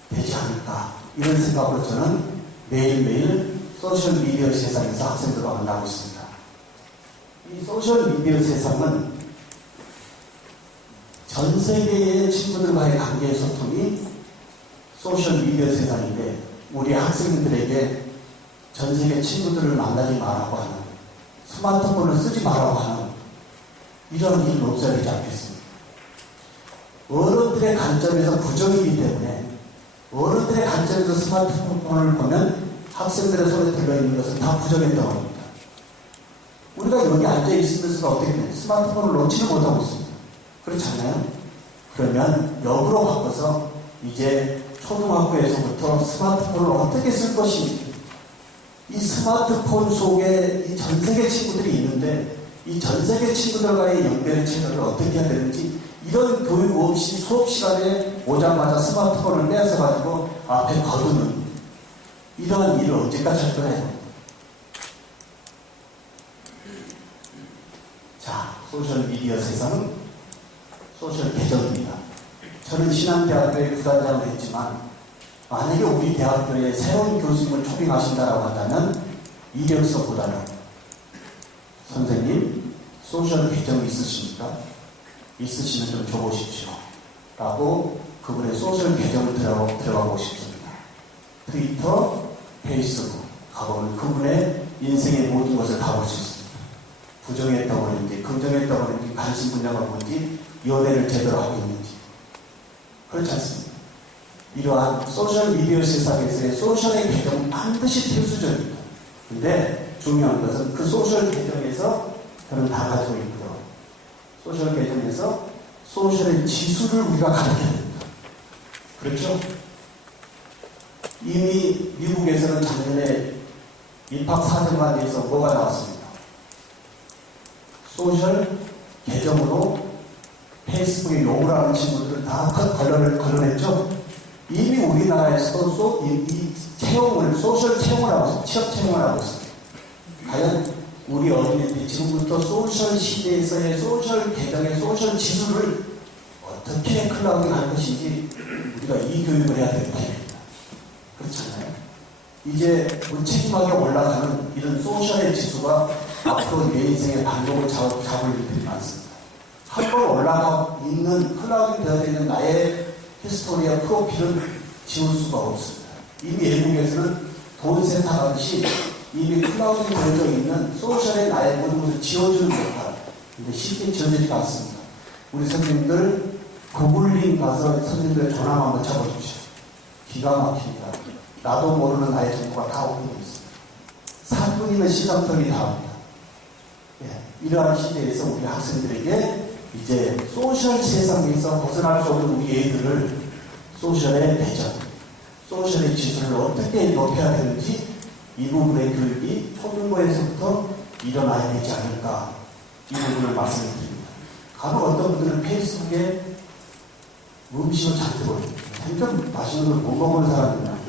되지 않을까, 이런 생각으로 저는 매일매일 소셜미디어 세상에서 학생들과 만나고 있습니다. 이 소셜미디어 세상은 전 세계의 친구들과의 관계의 소통이 소셜미디어 세상인데, 우리 학생들에게 전 세계 친구들을 만나지 말라고 하는, 스마트폰을 쓰지 말라고 하는 이런 일은 없어야 되지 않겠습니까? 어른들의 관점에서 부정이기 때문에, 어른들의 관점에서 스마트폰을 보면 학생들의 손에 들어있는 것은 다 부정했다고 합니다. 우리가 여기 앉아있으면서 어떻게 돼요? 스마트폰을 놓지를 못하고 있습니다. 그렇지 않나요? 그러면 역으로 바꿔서 이제 초등학교에서부터 스마트폰을 어떻게 쓸 것인지, 이 스마트폰 속에 이 전 세계 친구들이 있는데 이 전 세계 친구들과의 연결의 채널을 어떻게 해야 되는지, 이런 교육 없이 수업 시간에 오자마자 스마트폰을 빼앗아 가지고 앞에 거두는 이러한 일을 언제까지 할 거예요? 자, 소셜미디어 세상은 소셜 계정입니다. 저는 신한대학교의 부단장을 했지만, 만약에 우리 대학교에 새로운 교수님을 초빙하신다라고 한다면 이력서보다는 선생님 소셜 계정이 있으십니까? 있으시면 좀 줘보십시오 라고 그분의 소셜 계정을 들어가고 싶습니다. 트위터, 페이스북 가보면 그분의 인생의 모든 것을 다 볼 수 있습니다. 부정했다고 하는지 긍정했다고 하는지 관심 분야가 뭔지 연애를 제대로 하고 있는지. 그렇지 않습니다. 이러한 소셜미디어 세상에서의 소셜의 계정은 반드시 필수적입니다. 근데 중요한 것은 그 소셜 계정에서 그런 다 가지고 있고요. 소셜 개념에서 소셜의 지수를 우리가 가르쳐야 됩니다. 그렇죠? 이미 미국에서는 작년에 입학 사정관에서 뭐가 나왔습니다. 소셜 계정으로 페이스북에 욕을 하는 친구들을 다 걸러냈죠. 이미 우리나라에서도 이 채용을, 소셜 채용을 하고 있습니다. 취업 채용을 하고 있습니다. 과연 우리 어린이들이 지금부터 소셜 시대에서의 소셜 계정의 소셜 지수를 어떻게 클라우딩 할 것인지 우리가 이 교육을 해야 됩니다. 그렇잖아요. 이제 무책임하게 올라가는 이런 소셜의 지수가 앞으로 내 인생의 반동을 잡을 일들이 많습니다. 한 번 올라가 있는 클라우딩 되어 있는 나의 히스토리와 프로필을 지울 수가 없습니다. 이미 외국에서는 돈 세탁하듯이 이미 클라우딩 되어 있는 소셜의 나의 모든 것을 지워주는 역할. 근데 쉽게 지워지지가 않습니다. 우리 선생님들 구글링 가서 선생님들 전화 한번 잡아주십시오. 기가 막힙니다. 나도 모르는 나의 정보가 다 오고 있습니다. 3분이면 시상턱이 나옵니다. 예, 이러한 시대에서 우리 학생들에게 이제 소셜 세상에서 벗어날 수 없는 우리 애들을 소셜의 배전, 소셜의 지수를 어떻게 높여야 되는지 이 부분의 교육이 초중고에서부터 일어나야 되지 않을까, 이 부분을 말씀드립니다. 간혹 어떤 분들은 페이스북에 음식을 잔뜩 올립니다. 완전 맛있는 걸 못 먹은 사람이냐.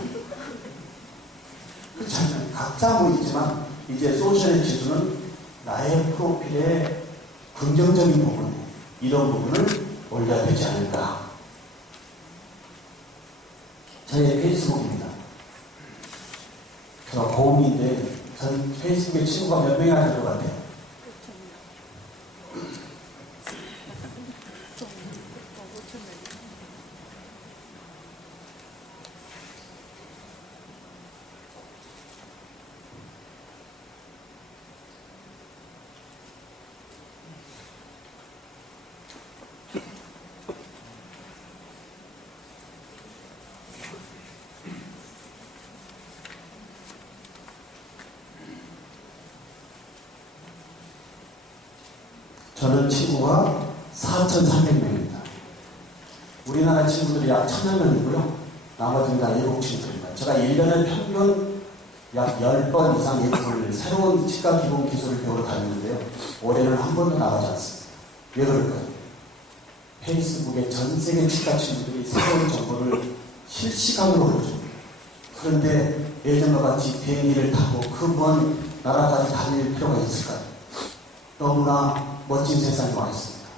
그렇지 않아요. 각자 뭐 있지만 이제 소셜의 지수는 나의 프로필의 긍정적인 부분, 이런 부분을 올려야 되지 않을까. 저의 페이스북입니다. 제가 고음인데 전 페이스북에 친구가 몇 명이나 될 것 같아요. 저는 친구가 4,300명입니다. 우리나라 친구들이 약 1,000여 명이고요. 나머지는 다 외국 친구들입니다. 제가 1년에 평균 약 10번 이상 외국을 새로운 치과 기본 기술을 배우러 다니는데요. 올해는 한 번도 나가지 않습니다. 왜 그럴까요? 페이스북에 전 세계 치과 친구들이 새로운 정보를 실시간으로 올려줍니다. 그런데 예전과 같이 비행기를 타고 그 먼 나라까지 다닐 필요가 있을까요? 너무나 멋진 세상이 와 있습니다.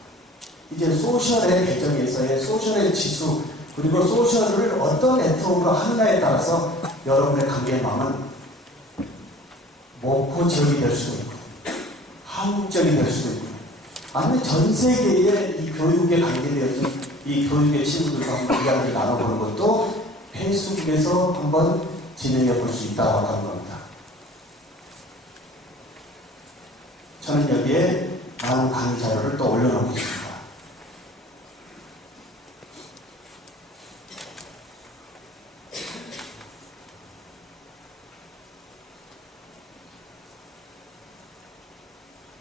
이제 소셜의 배경에서의 소셜의 지수, 그리고 소셜을 어떤 네트워크로 하느냐에 따라서 여러분의 관계망은 목포 지역이 될 수도 있고 한국적이 될 수도 있고, 아니면 전 세계의 이 교육에 관계되어진 이 교육의 친구들과 한번 이야기를 나눠보는 것도 페이스북에서 한번 진행해 볼 수 있다고 하는 겁니다. 저는 여기에 많은 강의 자료를 또 올려놓고 있습니다.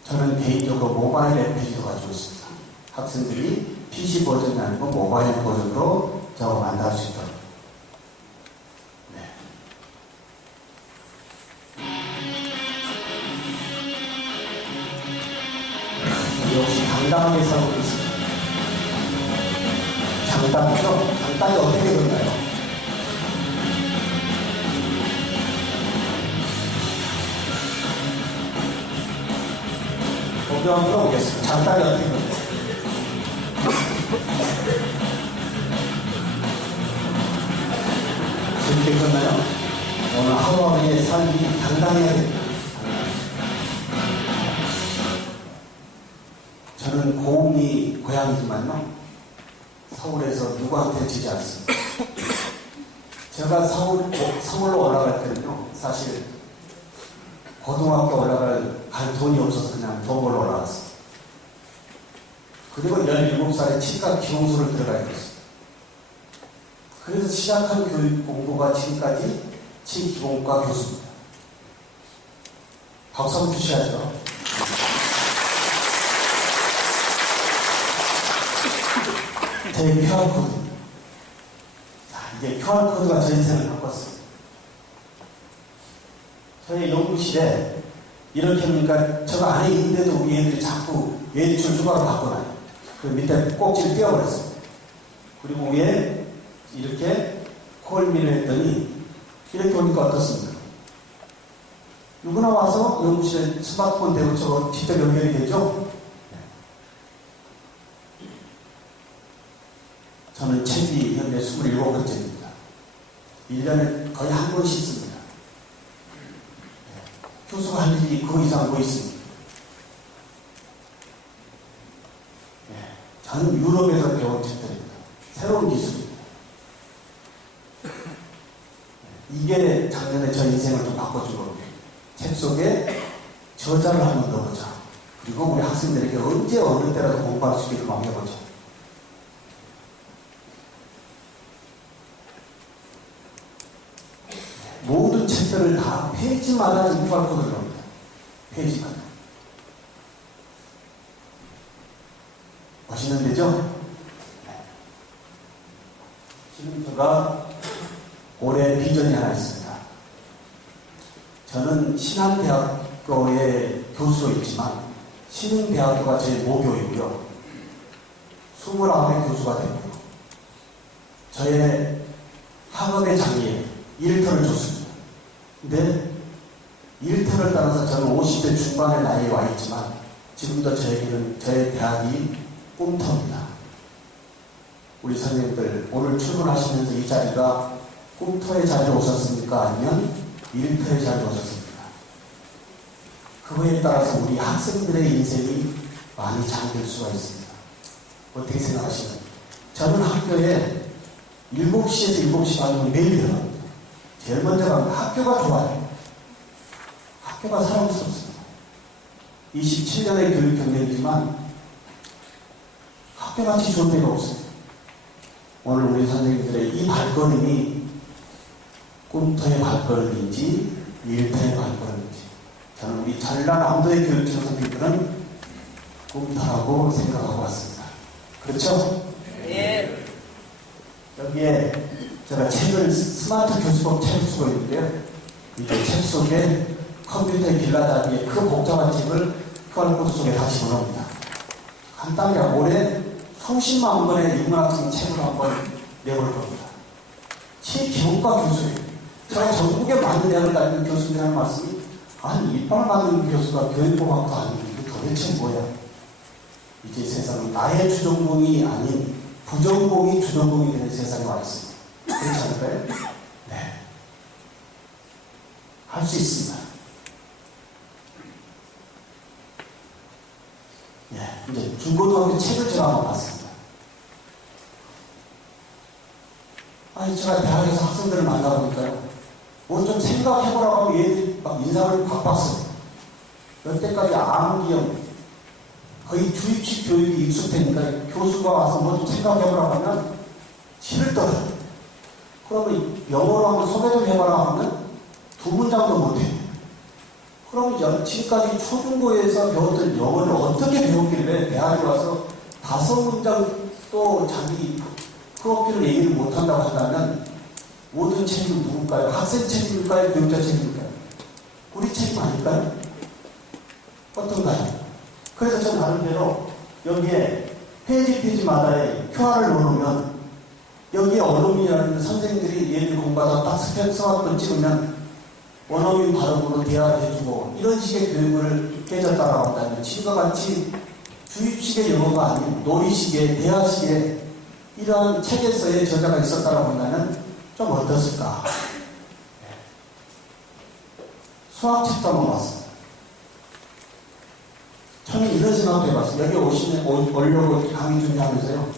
저는 개인적으로 모바일 앱 페이지도 가지고 있습니다. 학생들이 PC 버전이 아니고 모바일 버전으로 저거 만날 수 있도록. 네. 역시 당당하게 살고 있습니다. 장당이죠? 장당이 어떻게 되나요? 보병 들어오겠습니다. 장당이 어떻게 되나요? 재밌게 끝나요? 오늘 하루하루의 삶이 당당해야 됩니다. 저는 고흥이 고향이지만요, 서울에서 누구한테 지지 않습니다. 제가 서울로 올라갈 때는요, 사실 고등학교 갈 돈이 없어서 그냥 도보로 올라갔어요. 그리고 17살에 치과 기용소를 들어가야 됐어요. 그래서 시작한 교육 공부가 지금까지 치기공과 교수입니다. 박수 한번 주셔야죠. 제 QR코드. 자, 이제 QR코드가 제 인생을 바꿨어요. 저희 연구실에 이렇게 하니까 저거 안에 있는데도 우리 애들이 자꾸 외출 추가로 바꿔놔요. 그 밑에 꼭지를 띄워버렸어요. 그리고 위에 이렇게 콜미를 했더니 이렇게 오니까 어떻습니까? 누구나 와서 연구실에 스마트폰 대고 저거 직접 연결이 되죠? 저는 책이 현재 27번째입니다. 1년에 거의 한 권씩 씁니다. 교수가 할 일이 그 이상 뭐 있습니까? 저는 유럽에서 배운 책들입니다. 새로운 기술입니다. 이게 작년에 저 인생을 좀 바꿔준 겁니다. 책 속에 저자를 한번 넣어보자. 그리고 우리 학생들에게 언제 어느 때라도 공부할 수 있게끔 한번 해보자. 모든 책들을 다 페이지마다 QR코드를 넣습니다. 페이지마다. 멋있는 데죠? 지금 제가 올해 비전이 하나 있습니다. 저는 신한대학교의 교수로 있지만 신흥대학교가 제 모교이고요. 29의 교수가 되고요. 저의 학업의 장애에 일터를 줬습니다. 근데 일터를 따라서 저는 50대 중반의 나이에 와 있지만 지금도 저에게는 저의 대학이 꿈터입니다. 우리 선생님들 오늘 출근하시면서 이 자리가 꿈터의 자리로 오셨습니까? 아니면 일터의 자리로 오셨습니까? 그거에 따라서 우리 학생들의 인생이 많이 잠길 수가 있습니다. 어떻게 생각하시나요? 저는 학교에 7시에서 7시 반이면 매일 들어갑니다. 제일 먼저 갑니다. 학교가 좋아요. 학교가 사랑스럽습니다. 27년의 교육 경력이지만 학교같이 좋은 데가 없습니다. 오늘 우리 선생님들의 이 발걸음이 꿈터의 발걸음인지 일터의 발걸음인지 저는 우리 전라남도의 교육청 선생님들은 꿈터라고 생각하고 왔습니다. 그렇죠? 예. 여기에 제가 책을 스마트 교수법 책을 쓰고 있는데요. 이제 책 속에 컴퓨터의 길라잡이의 그 복잡한 책을 QR코드 속에 다 집어넣습니다. 간단히 올해 수십만 권의 인문학적 책을 한번 내볼 겁니다. 기본과 교수예요. 제가 전국에 많은 대학을 다니는 교수님이라는 말씀이 아니 이빨 맞는 교수가 교육공학도 아니고 이게 도대체 뭐야? 이제 세상은 나의 주전공이 아닌 부전공이 주전공이 되는 세상에 와 있습니다. 그렇지 않을까요? 네. 할 수 있습니다. 네. 이제 중고등학교 책을 제가 한번 봤습니다. 아니, 제가 대학에서 학생들을 만나보니까요. 뭐 좀 생각해보라고 하면 얘들이 막 인상을 팍팍 써요. 여태까지 암기형, 거의 주입식 교육이 익숙하니까 교수가 와서 뭐 좀 생각해보라고 하면 싫더라고요. 그러면 영어로 한번 소개 좀 해봐라 하면 2문장도 못해요. 그럼 이제 지금까지 초중고에서 배웠던 영어를 어떻게 배웠길래 대학에 와서 5문장 또 자기 프로필을 얘기를 못한다고 한다면 모든 책임은 누굴까요? 학생 책임일까요? 교육자 책임일까요? 우리 책임 아닐까요? 어떤가요? 그래서 저는 나름대로 여기에 페이지마다에 QR을 넣으면 여기에 원어민이라는 선생님들이 얘들 공부하다가 딱 스마트폰 찍으면 원어민 발음으로 대화를 해주고 이런 식의 교육을 깨졌다라고 한다면 지금과 같이 주입식의 영어가 아닌 놀이식의 대화식의 이러한 책에서의 저자가 있었다라고 한다면 좀 어떻을까? 수학책도 한번 봤습니다. 저는 이런 생각도 해봤어요. 여기 오려고 강의 준비하면서요.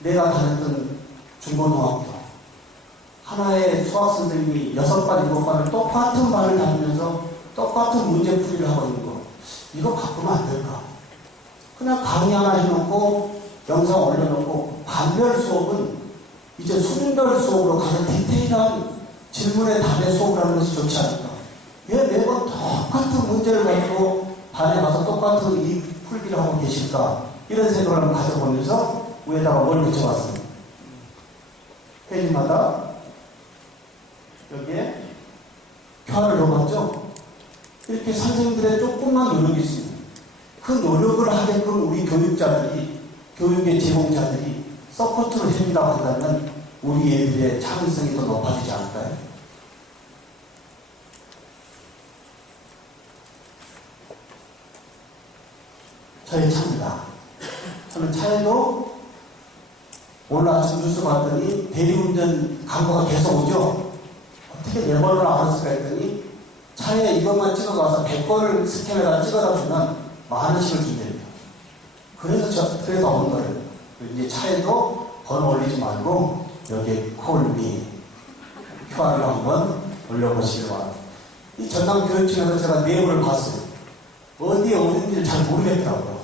내가 다녔던 중고등학교 하나의 수학 선생님이 6반, 7반을 똑같은 반을 다니면서 똑같은 문제풀이를 하고 있는 거 이거 바꾸면 안 될까? 그냥 강의 하나 해놓고 영상 올려놓고 반별 수업은 이제 수준별 수업으로 가는 디테일한 질문에 답의 수업을 하는 것이 좋지 않을까? 왜 매번 똑같은 문제를 가지고 반에 가서 똑같은 이 풀기를 하고 계실까? 이런 생각을 가져보면서 위에다가 뭘 붙여봤습니다. 페이지마다 여기에 QR을 넣어봤죠? 이렇게 선생님들의 조금만 노력이 있습니다. 그 노력을 하게끔 우리 교육자들이, 교육의 제공자들이 서포트를 해준다고 한다면 우리 애들의 창의성이 더 높아지지 않을까요? 저의 차입니다. 저는 차에도 오늘 아침 뉴스 봤더니 대리운전 광고가 계속 오죠? 어떻게 내번호를 알을 수가 있더니 차에 이것만 찍어가서 100번을 스캔해서 찍어다 주면 10,000원씩을 준답니다. 그래서 오는 거예요. 이제 차에도 번호 올리지 말고 여기에 콜미 QR을 한번 올려보시기 바랍니다. 이 전남 교육청에서 제가 내부를 봤어요. 어디에 어딘지를 잘 모르겠더라고요.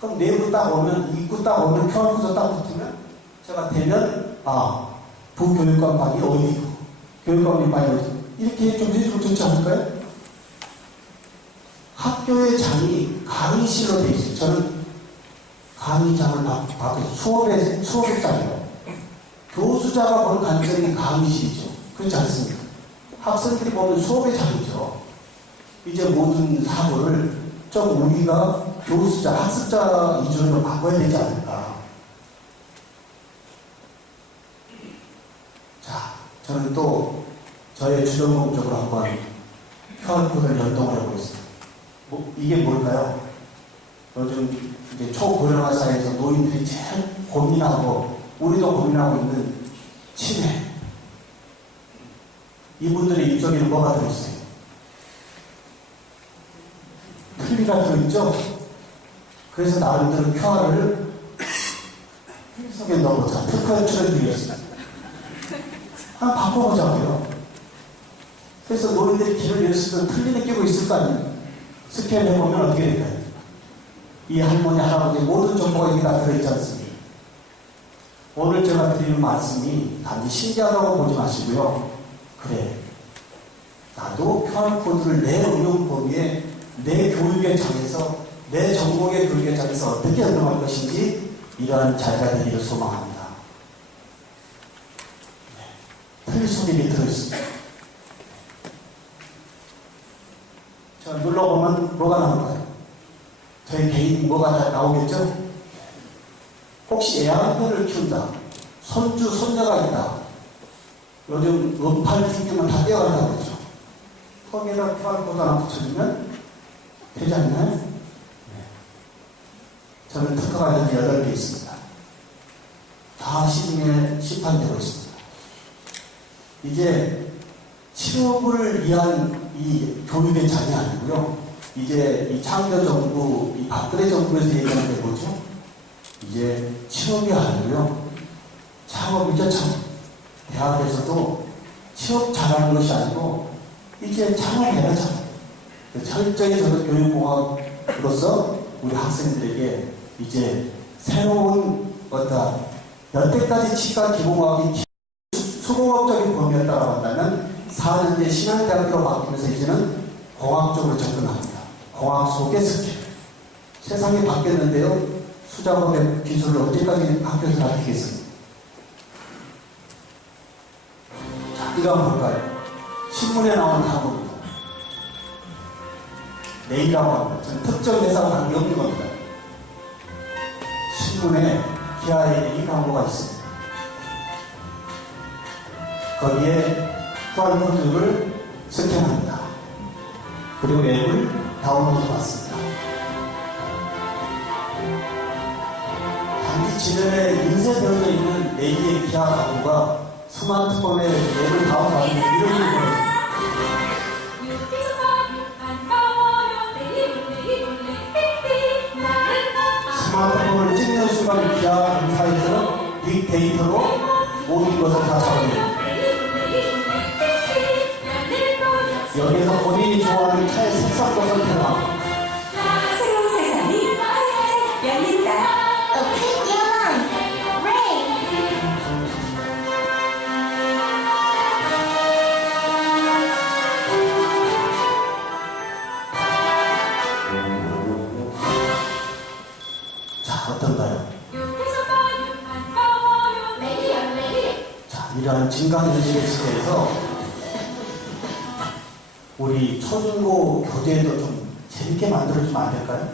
그럼 내부 딱 오면, 입구 딱 오면 QR코드 딱 붙으면 제가 되면 부교육관 방이 어디고 교육관 방이 어디고 이렇게 좀 해주면 좋지 않을까요? 학교의 장이 강의실로 되어 있어요. 저는 강의장을 받고 수업의 장이에요. 교수자가 보는 관점이 강의실이죠. 그렇지 않습니까? 학생들이 보면 수업의 장이죠. 이제 모든 사고를 좀 우리가 교수자, 학습자 위주로 바꿔야 되지 않을까. 자, 저는 또 저의 주전공적으로 한번 QR코드를 연동을 해보겠습니다. 이게 뭘까요? 요즘 이제 초고령화 사회에서 노인들이 제일 고민하고, 우리도 고민하고 있는 치매. 이분들의 입속에는 뭐가 들어있어요? 틀니가 들어있죠? 그래서 나름대로 QR을 속에 넣어보자. 특허에 출연드리겠습니다. 한번 바꿔보자고요. 그래서 노인들이 길을 잃었을 때 틀니를 끼고 있을 거 아니에요? 스캔해보면 어떻게 될까요? 이 할머니, 할아버지 모든 정보가 여기 다 들어있지 않습니까? 오늘 제가 드리는 말씀이 단지 신기하다고 보지 마시고요. 그래, 나도 QR코드를 내 응용 범위에 내 교육의 장에서, 내 전공의 교육의 장에서 어떻게 응용할 것인지 이러한 자리가 되기를 소망합니다. 틀 속에 들어있습니다. 자, 눌러보면 뭐가 나올까요? 저희 개인 뭐가 나오겠죠? 혹시 애완견을 키운다, 손주, 손녀가 있다, 요즘 음팔 튕기면 다 떼어간다고 그러죠. 거기에다 QR코드 하나 붙여주면 되지 않나요? 네. 저는 특허가 현재 8개 있습니다. 다 시중에 시판되고 있습니다. 이제 취업을 위한 이 교육의 장이 아니고요. 이제 이 창조 정부, 이 박근혜 정부에서 얘기하는 게 뭐죠? 이제 취업이 아니고요. 창업이죠, 창업. 대학에서도 취업 잘하는 것이 아니고 이제 창업해야 창업. 철저히 저도 교육공학으로서 우리 학생들에게 이제 새로운 어떤 여태까지 치과 기본과학이 수공업적인 범위였다고 한다면 4년제 신한대학교로 바뀌면서 이제는 공학 쪽으로 접근합니다. 공학 속의 스킬. 세상이 바뀌었는데요. 수작업의 기술을 언제까지 학교에서 가르치겠습니까? 자, 이거 한번 볼까요? 신문에 나온 단어입니다. 내일이라고 합니다. 저는 특정 회사와 관계없는 겁니다. 신문에 기아의 이 광고가 있습니다. 거기에 QR코드를 스캔합니다. 그리고 앱을 다운로드 받습니다. 단지 지면에 인쇄되어져 있는 4개의 기아 광고가 스마트폰에 앱을 다운받는 이런 거예요. 스마트폰을 찍는 순간 기아 인사이트는 빅데이터로 모든 것을 다 잡아냅니다. 여기에서 본인이 좋아하는 차의 색상도 선택하고 새로운 세상이 열린다. Open your mind. Ray. 자, 어떤가요? 이러한 증강현실의 시대에서 우리 초중고 교재도 좀 재밌게 만들어주면 안 될까요?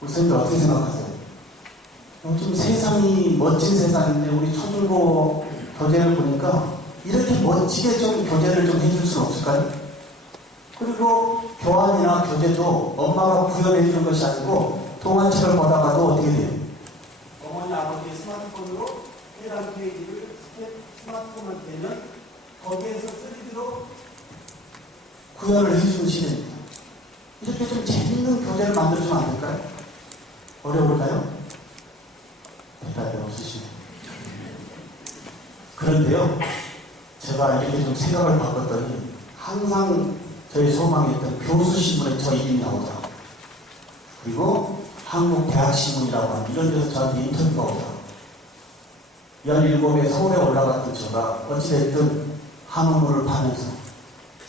우리 선생님들 어떻게 생각하세요? 요즘 세상이 멋진 세상인데 우리 초중고 교재를 보니까 이렇게 멋지게 좀 교재를 좀 해줄 수는 없을까요? 그리고 교환이나 교재도 엄마가 구현해 주는 것이 아니고 동화책을 보다가도 어떻게 돼요? 어머니 아버지의 스마트폰으로 해당 페이지를 스마트폰만 되면 거기에서 3D로 구현을 해주는 시대입니다. 이렇게 좀 재밌는 교재를 만들어주면 안 될까요? 어려울까요? 대답이 없으시네요. 그런데요, 제가 이렇게 좀 생각을 바꿨더니 항상 저희 소망했던 교수신문에 저 이름이 나오더라고요. 그리고 한국대학신문이라고 하는 이런 데서 저한테 인터뷰가 오더라고요. 17에 서울에 올라갔던 제가 어찌됐든 한국문을 파면서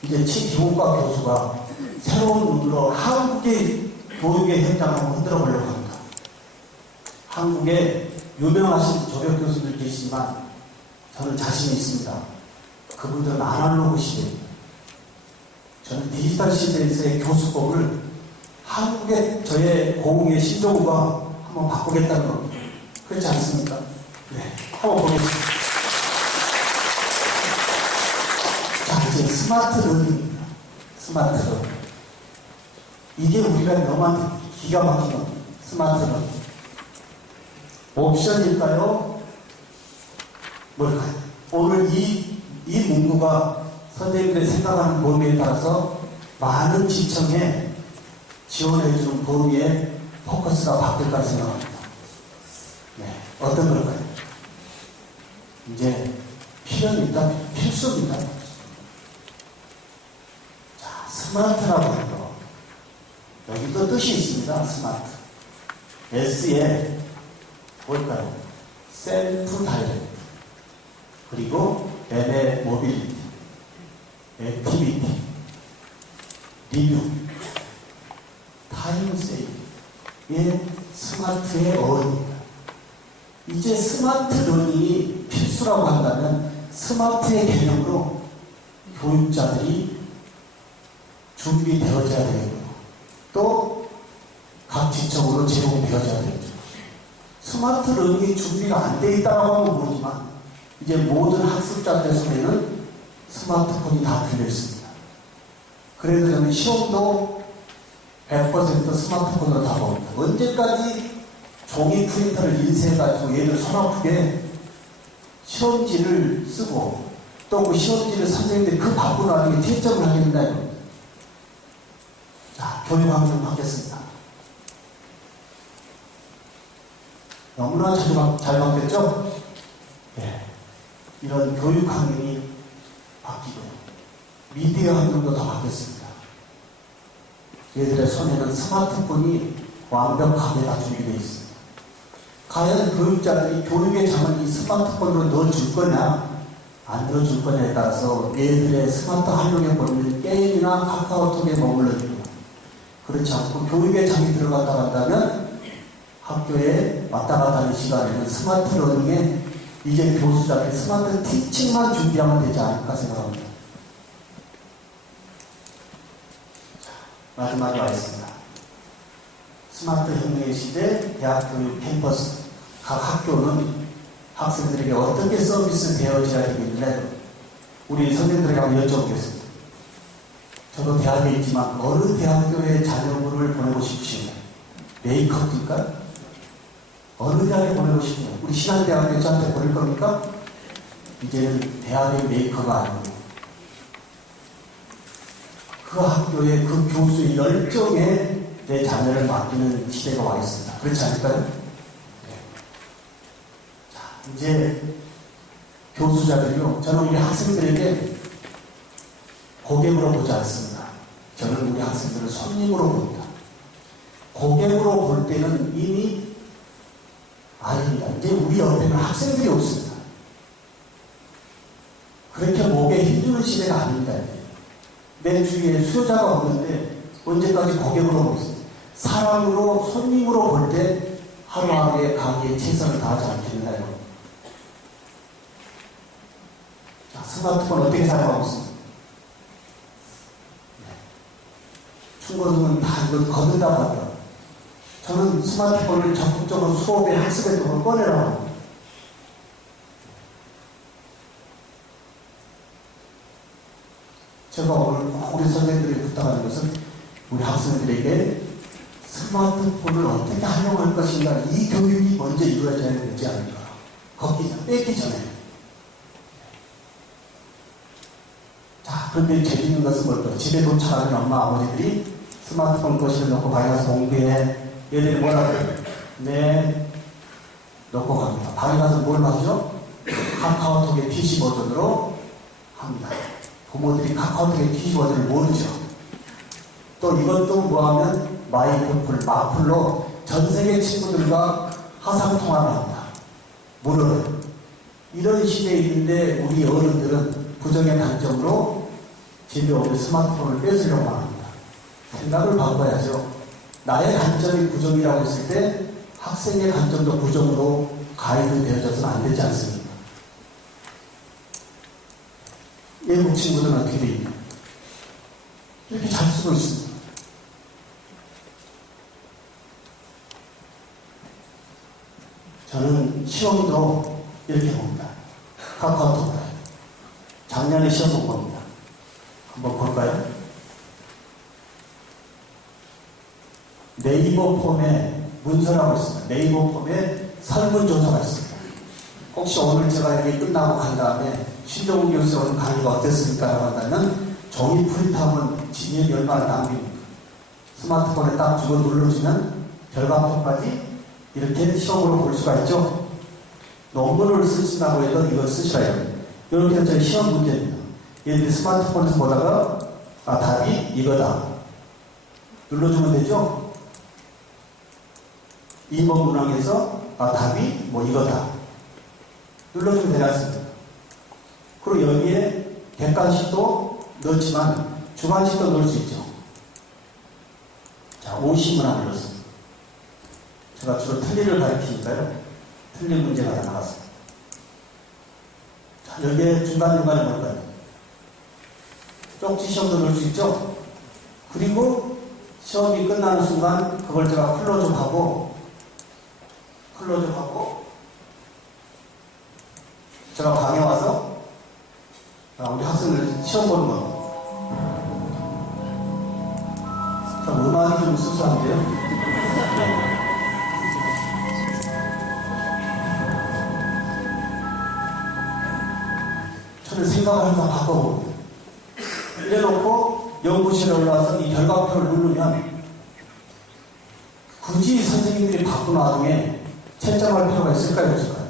이제 치기호과 교수가 새로운 눈으로 한국의 교육의 현장을 한번 흔들어 보려고 합니다. 한국에 유명하신 조교 교수들 계시지만 저는 자신이 있습니다. 그분들은 아날로그 시대입니다. 저는 디지털 시대에서의 교수법을 한국의 저의 고흥의 신종과 한번 바꾸겠다는 겁니다. 그렇지 않습니까? 네, 한번 보겠습니다. 자, 이제 스마트 러닝입니다. 스마트 러닝. 이게 우리가 너무 기가 막힌 겁니다. 스마트 러닝. 옵션일까요? 뭘까요? 오늘 이 문구가 선생님들이 생각하는 범위에 따라서 많은 지청에 지원해주는 범위에 포커스가 바뀔까 생각합니다. 네, 어떤 걸까요? 이제 필요입니다. 필수입니다. 자, 스마트라고 하는 거. 여기도 뜻이 있습니다. 스마트. S에 뭘까요? 셀프 다이렉트. 그리고 M의 모빌리티, 액티비티, 리뷰, 타임 세이브의 스마트의 어원입니다. 이제 스마트 러닝이 필수라고 한다면 스마트의 개념으로 교육자들이 준비되어져야 되겠고 또 각 지적으로 제공되어져야 되겠죠. 스마트 러닝이 준비가 안 돼 있다고 하면 모르지만 이제 모든 학습자들 손에는 스마트폰이 다 들려 있습니다. 그래서 저는 시험도 100% 스마트폰으로 다 봅니다. 언제까지 종이 프린터를 인쇄해가지고 얘를 손 아프게 시험지를 쓰고 또 그 시험지를 선생님들이 그 바쁜 와중에 채점을 하겠나 이겁니다. 자, 교육 환경 바뀌었습니다. 너무나 잘 바뀌었죠? 네. 이런 교육 환경이 바뀌고 미디어 환경도 다 바뀌었습니다. 얘들의 손에는 스마트폰이 완벽하게 다 준비되어 있습니다. 과연 교육자들이 교육의 장을 이 스마트폰으로 넣어줄 거냐 안 넣어줄 거냐에 따라서 얘들의 스마트 활용에 보면 게임이나 카카오톡에 머물러있고 그렇지 않고 교육의 장이 들어갔다 간다면 학교에 왔다 갔다 하는 시간에는 스마트 러닝에 이제 교수자들 스마트 티칭만 준비하면 되지 않을까 생각합니다. 자, 마지막에 와 있습니다. 스마트 혁명의 시대 대학교육 캠퍼스 각 학교는 학생들에게 어떻게 서비스 되어져야 되겠는데 우리 선생님들에게 한번 여쭤보겠습니다. 저도 대학에 있지만 어느 대학교에 자녀분을 보내고 싶으시나요? 메이크업일까요? 어느 대학에 보내고 싶나요? 우리 신한대학교 저한테 보낼 겁니까? 이제는 대학의 메이커가 아니고 그 학교의 그 교수의 열정에 내 자녀를 맡기는 시대가 와 있습니다. 그렇지 않을까요? 네. 자, 이제 교수자들이요. 저는 우리 학생들에게 고객으로 보지 않습니다. 저는 우리 학생들을 손님으로 봅니다. 고객으로 볼 때는 이미 아닙니다. 이제 우리 옆에는 학생들이 없습니다. 그렇게 목에 힘주는 시대가 아닙니다. 내 주위에 수요자가 없는데 언제까지 고객으로 보겠습니다. 사람으로 손님으로 볼 때 하루하루의 강의에 최선을 다하지 않겠나요? 자, 스마트폰 어떻게 사용하고 있습니까? 중고등은 다 이거 거둔다고 하더라고요. 저는 스마트폰을 적극적으로 수업에 학습에 동을 꺼내라고 합니다. 제가 오늘 우리 선생님들이 부탁하는 것은 우리 학생들에게 스마트폰을 어떻게 활용할 것인가 이 교육이 먼저 이루어져야 되지 않을까. 뺏기 전에. 자, 그런데 재밌는 것은 뭘까? 집에 도착하는 엄마, 아버지들이 스마트폰 거실에 놓고 방에 가서 공부해. 얘들이 뭐라 그래요? 네. 놓고 갑니다. 방에 가서 뭘 하죠? 카카오톡의 PC 버전으로 합니다. 부모들이 카카오톡의 PC 버전을 모르죠. 또 이것도 뭐하면 마이크풀, 마플로 전 세계 친구들과 화상통화를 합니다. 모르는 이런 시대에 있는데 우리 어른들은 부정의 관점으로 집에 오는 스마트폰을 뺏으려고 합니다. 생각을 바꿔야죠. 나의 관점이 부정이라고 했을 때 학생의 관점도 부정으로 가이드 되어져서는 안 되지 않습니까? 외국 친구들은 어떻게 되어 있냐? 이렇게 잘 쓰고 있습니다. 저는 시험도 이렇게 봅니다. 카카오톡. 작년에 시험 본 겁니다. 한번 볼까요? 네이버 폼에 문서라고 있습니다. 네이버 폼에 설문조사가 있습니다. 혹시 오늘 제가 이게 끝나고 간 다음에 신정훈 교수 오늘 강의가 어땠습니까? 라고 한다면 종이 프린트하면 진행이 얼마나 낭비입니까? 스마트폰에 딱 주고 눌러주면 결과표까지 이렇게 시험으로 볼 수가 있죠. 논문을 쓰신다고 해도 이걸 쓰셔야 해요. 이렇게 저희 시험 문제입니다. 얘들이 스마트폰에서 보다가 답이 이거다. 눌러주면 되죠. 2번 문항에서 답이 뭐 이거다. 눌러주면 되지 않습니까? 그리고 여기에 객관식도 넣지만 주관식도 넣을 수 있죠. 자, 50문항 눌렀습니다. 제가 주로 틀리를 가리키니까요. 틀린 문제가 다 나왔습니다. 자, 여기에 중간중간에 뭘까요? 쪽지 시험도 넣을 수 있죠? 그리고 시험이 끝나는 순간 그걸 제가 클로즈하고 제가 방에 와서 우리 학생들 시험 보는 겁니다. 참 음악이 좀 수수한데요. 저는 생각을 항상 바꿔봅니다. 이래놓고 연구실에 올라와서 이 결과표를 누르면 굳이 선생님들이 바쁜 와중에 채점할 필요가 있을까요? 없을까요?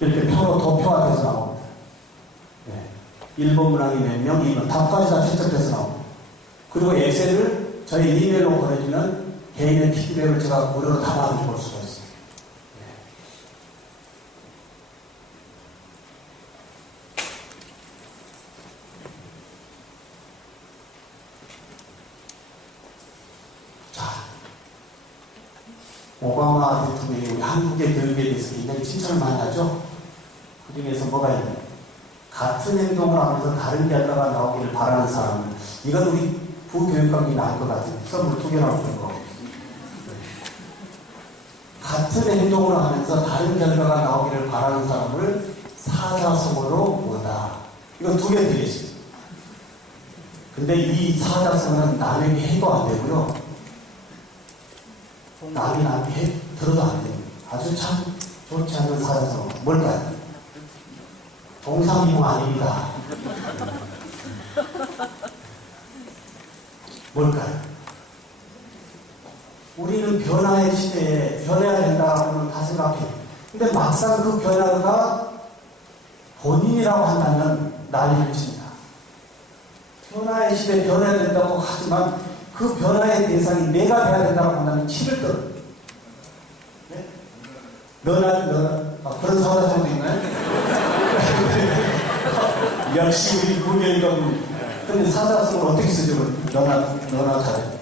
이렇게 표로 도표화돼서 나옵니다. 네. 1번 문항이 몇 명, 2번 답까지 다 채점돼서 나옵니다. 그리고 엑셀을 저희 이메일로 보내주면 개인의 피드백을 제가 무료로 다 받아볼 수가 있습니다. 오바마 대통령이 우리 한국의 교육에 대해서 굉장히 칭찬을 많이 하죠. 그 중에서 뭐가 있나요? 같은 행동을 하면서 다른 결과가 나오기를 바라는 사람은, 이건 우리 부교육감이 나올 것 같은 선물 2개 나오는 거. 같은 행동을 하면서 다른 결과가 나오기를 바라는 사람을 사자성어로 뭐다. 이건 2개 드리겠습니다. 근데 이 사자성어는 남에게 해도 안 되고요. 남이 남에게 들어도 안 됩니다. 아주 참 좋지 않은 사자성어. 뭘까요? 동상이몽 아닙니다. 뭘까요? 우리는 변화의 시대에 변해야 된다고는 다 생각해요. 근데 막상 그 변화가 본인이라고 한다면 난리를 칩니다. 변화의 시대에 변해야 된다고 하지만 그 변화의 대상이 내가 돼야 된다고 한다면 치를 떨어요. 네? 너나 그런 사자성어도 있나요? 역시 우리 부교육감. 근데 사자성어를 어떻게 쓰죠? 너나 잘해.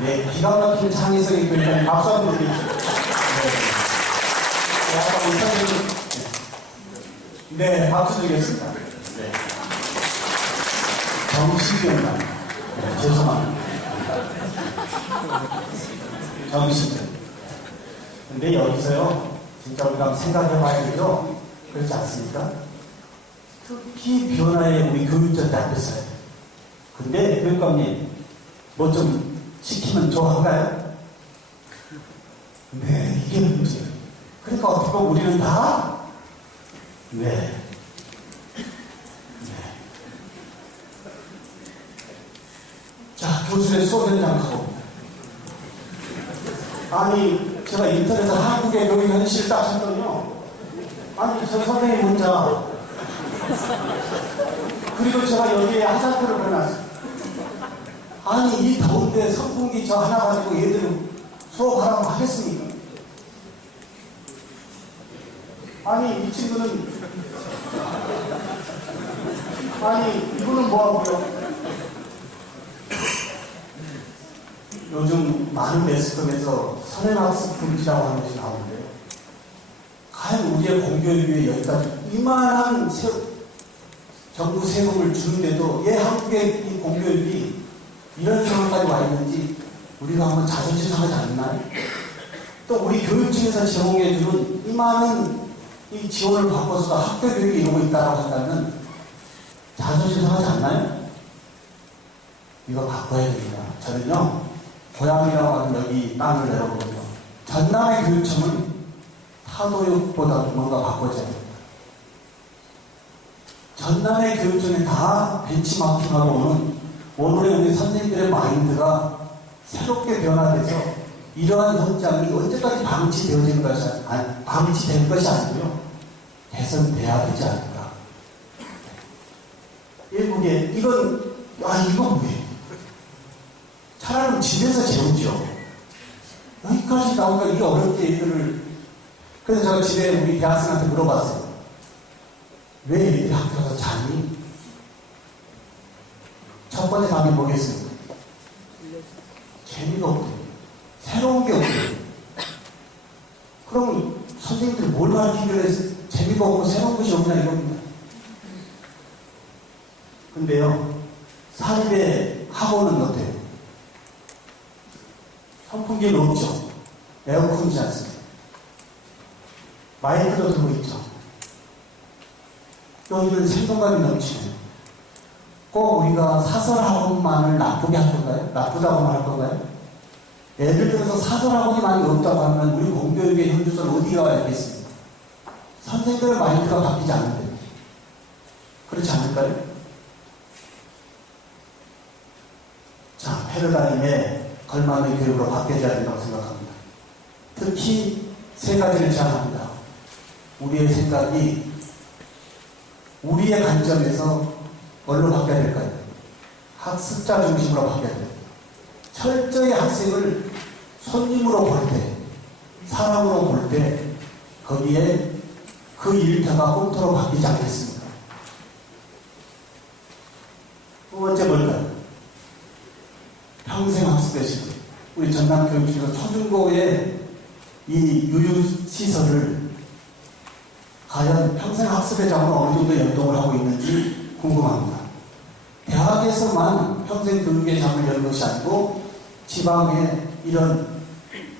네, 기가 막힌 창의성이 굉장히 박수 한번 드리죠. 선생님. 네, 박수 드리겠습니다. 네. 정신병만. 네, 죄송합니다. 정신병. 근데 여기서요, 진짜 우리가 한번 생각해봐야 되죠? 그렇지 않습니까? 특히 변화에 우리 교육자들 앞에서요. 근데 교육감님, 뭐 좀 시키면 좋아한가요? 네, 이게 문제예요. 그러니까 어떻게 보면 우리는 다, 네. 자, 교수의 수업 현장 가봅니다. 아니, 제가 인터넷에 한국의 교육 현실 딱 찾더니요. 아니, 저 선생님 혼자. 그리고 제가 여기에 화장표를 보내놨어요. 아니, 이 더운데 선풍기 저 하나 가지고 얘들은 수업하라고 하겠습니까? 아니, 이 친구는, 아니, 이분은 뭐하고요? 요즘 많은 매스컴에서 선행학습 금지라고 하는 것이 나오는데요. 과연 우리의 공교육에 여기까지 이만한 정부 세금을 주는데도 왜 한국의 이 공교육이 이런 상황까지 와 있는지 우리가 한번 자존심 상하지 않나요? 또 우리 교육청에서 제공해주는 이 많은 이 지원을 받고서 학교 교육이 이루고 있다고 한다면 자존심 상하지 않나요? 이거 바꿔야 됩니다. 저는요, 고향이라고 하는 여기 땅을 내려보고요. 전남의 교육청은 타도육보다도 뭔가 바꿔줘야 됩니다. 전남의 교육청에 다 벤치마킹하고 오는 오늘의 우리 선생님들의 마인드가 새롭게 변화돼서 이러한 현장이 언제까지 방치된 것이 아니고요. 개선돼야 되지 않을까. 일국에 이건 뭐예요? 차라리 집에서 재우죠. 여기까지 나오니까 이게 어렵게 얘들을. 그래서 제가 집에 우리 대학생한테 물어봤어요. 왜 얘들이 학교 가서 자니? 첫 번째 답이 뭐겠습니까? 재미가 없대요. 새로운 게 없대요. 그럼 선생님들이 뭘 가르치길래 재미가 없고 새로운 것이 없냐 이겁니다. 근데요, 사립의 학원은 어때요? 선풍기는 없죠. 에어컨이지 않습니까? 마이크도 들고 있죠. 여기는 생동감이 넘치네요. 꼭 우리가 사설학원만을 나쁘게 할 건가요? 나쁘다고만 할 건가요? 예를 들어서 사설학원이 많이 없다고 하면 우리 공교육의 현주소는 어디가 와 있겠습니까? 선생님들의 마인드가 바뀌지 않는데. 그렇지 않을까요? 자, 패러다임에 걸맞는 교육으로 바뀌어야 된다고 생각합니다. 특히 세 가지를 제안합니다. 우리의 생각이 우리의 관점에서 뭘로 바뀌어야 될까요? 학습자 중심으로 바뀌어야 돼요. 철저히 학생을 손님으로 볼 때, 사람으로 볼 때, 거기에 그 일터가 홈토로 바뀌지 않겠습니까? 두 번째 뭘까요? 평생학습의 시대. 우리 전남교육청에서 초중고의 이 유유시설을 과연 평생학습의 장으로 어느 정도 연동을 하고 있는지 궁금합니다. 대학에서만 평생교육의 장을 여는 것이 아니고 지방의 이런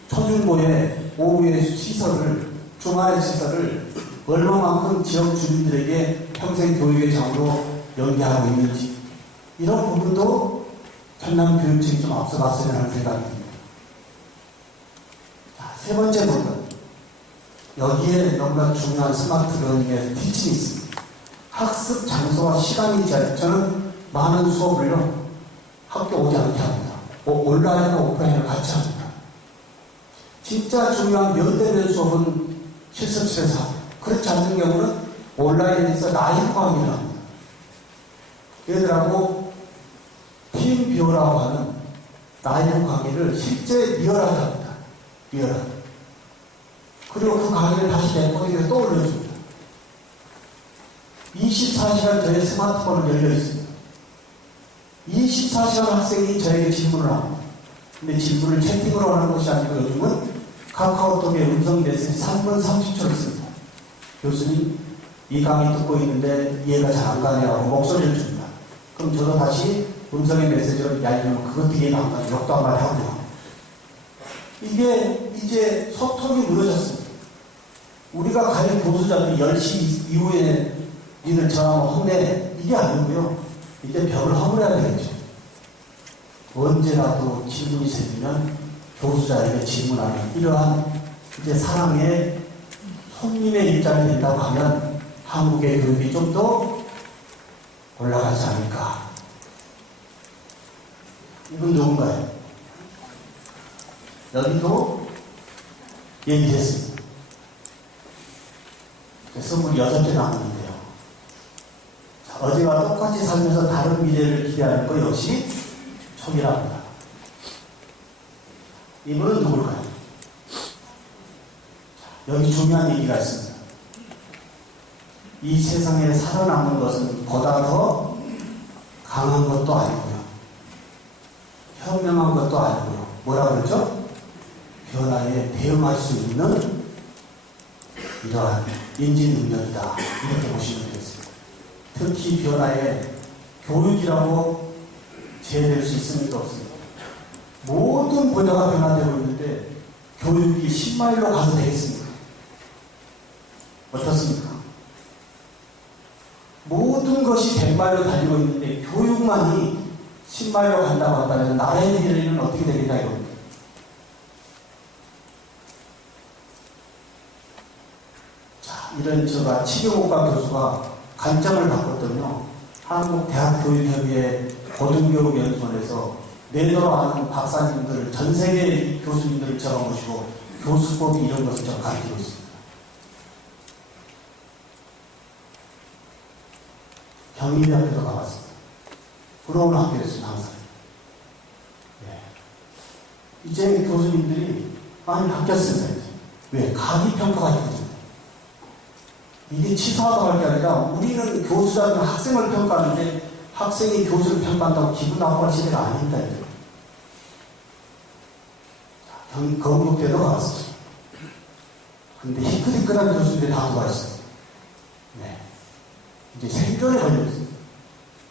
초중고의 오후의 시설을, 주말의 시설을 얼마만큼 지역 주민들에게 평생교육의 장으로 연계하고 있는지 이런 부분도 전남교육청이 좀 앞서갔으면 하는 생각이 듭니다. 자, 세 번째 부분. 여기에 너무나 중요한 스마트 러닝의 티칭이 있습니다. 학습 장소와 시간이 저는 많은 수업을요, 학교 오지 않게 합니다. 온라인과 오프라인을 같이 합니다. 진짜 중요한 몇 대 몇 수업은 실습실에서 하고, 그렇지 않는 경우는 온라인에서 라이브 강의를 합니다. 얘들하고 팀뷰라고 하는 라이브 강의를 실제 리얼하게 합니다. 리얼하게. 그리고 그 강의를 다시 레코딩해서 또 올려줍니다. 24시간 저의 스마트폰은 열려 있습니다. 24시간 학생이 저에게 질문을 합니다. 근데 질문을 채팅으로 하는 것이 아니고 요즘은 카카오톡에 음성 메시지 3분 30초를 씁니다. 교수님, 이 강의 듣고 있는데 이해가 잘 안 가네요 하고 목소리를 줍니다. 그럼 저도 다시 음성의 메시지를 얄리면 그것도 이해가 안 가요. 욕도 한 마디 하고요. 이게 이제 소통이 무너졌습니다. 우리가 가진 교수자들이 10시 이후에 니들 전화하면 혼내, 이게 아니고요. 이제 벽을 허물어야 되겠죠. 언제라도 질문이 생기면 교수자에게 질문하는 이러한 이제 사랑의 손님의 입장이 된다고 하면 한국의 교육이 좀 더 올라가지 않을까. 이분 누군가요? 여기도 얘기했습니다. 선물이 6개 남았는데요. 어제와 똑같이 살면서 다른 미래를 기대하는 것 역시 촉이랍니다. 이분은 누굴까요? 여기 중요한 얘기가 있습니다. 이 세상에 살아남는 것은 보다 더 강한 것도 아니고요. 현명한 것도 아니고요. 뭐라 그러죠? 변화에 대응할 수 있는 이러한 인지 능력이다. 이렇게 보시면 되겠습니다. 특히 변화에 교육이라고 제외될 수 있습니까? 없습니까? 모든 분야가 변화되고 있는데 교육이 10마일로 가도 되겠습니까? 어떻습니까? 모든 것이 100마일로 달리고 있는데 교육만이 10마일로 간다고 한다면 나라의 미래는 어떻게 되겠냐 이겁니다. 자, 이런 제가 치료국가 교수가 관점을 바꿨더니요. 한국대학교육협의회 고등교육연수원에서 내노라는 박사님들, 전 세계 교수님들을 제가 모시고 교수법이 이런 것을 제가 가르치고 있습니다. 경희대학교도 가봤습니다. 부러운 학교였습니다, 항상. 네. 이제 교수님들이 많이 바뀌었습니다. 이제. 왜? 가기평가가 있거든요. 이게 치사하다고 할 게 아니라 우리는 교수자는 학생을 평가하는데 학생이 교수를 평가한다고 기분 나빠할 시대가 아닙니다. 이제. 건국대도 가봤습니다. 근데 희끗희끗한 교수들이 다 들어와 있어요. 네. 이제 생존에 걸려있어요.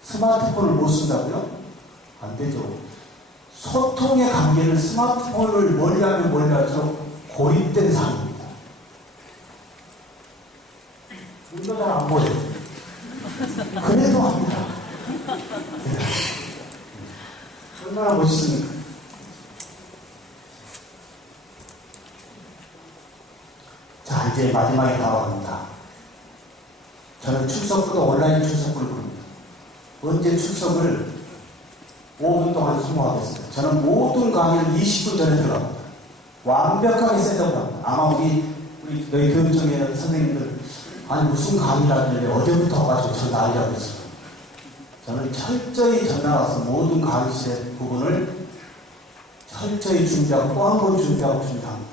스마트폰을 못 쓴다고요? 안 되죠. 소통의 관계를 스마트폰을 멀리하면 멀리할수록 고립된 상황입니다. 이거 잘 안 보여요. 그래도 합니다. 네. 얼마나 멋있습니까? 자, 이제 마지막에 다가갑니다. 저는 출석부도 온라인 출석부를 부릅니다. 언제 출석을 5분 동안 소모하겠습니다. 저는 모든 강의를 20분 전에 들어갑니다. 완벽하게 셋업을 합니다. 아마 우리 너희 교육청의 선생님들 아니 무슨 강의라는데 어제부터 와가지고 저 난리라고 했어요. 저는 철저히 전화가서 모든 강의실의 부분을 철저히 준비하고 또 한 번 준비하고 준비합니다.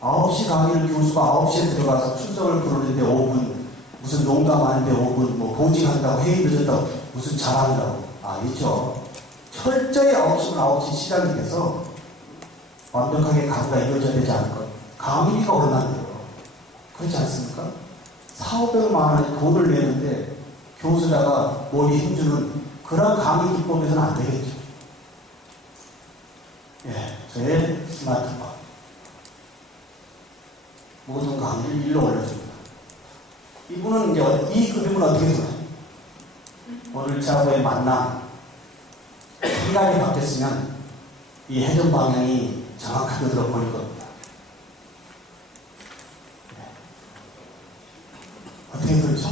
9시 강의를 교수가 9시에 들어가서 출석을 부르는데 5분, 무슨 농담하는데 5분, 뭐 보직한다고 회의 늦었다고 무슨 잘한다고. 아니죠. 철저히 9시 시작이 돼서 완벽하게 강의가 이루어져야 되지 않을까. 강의비가 얼마인데요? 그렇지 않습니까? 4,500만 원의 돈을 내는데 교수자가 머리 힘주는 그런 강의 기법에서는 안 되겠죠. 예, 저의 스마트폰. 모든 강의를 일로 올려줍니다. 이분은 이제 이 그림은 어떻게 써요? 오늘 저하고의 만남, 시간이 바뀌었으면 이 회전 방향이 정확하게 들어 보일 겁니다. 네. 어떻게 그렇죠?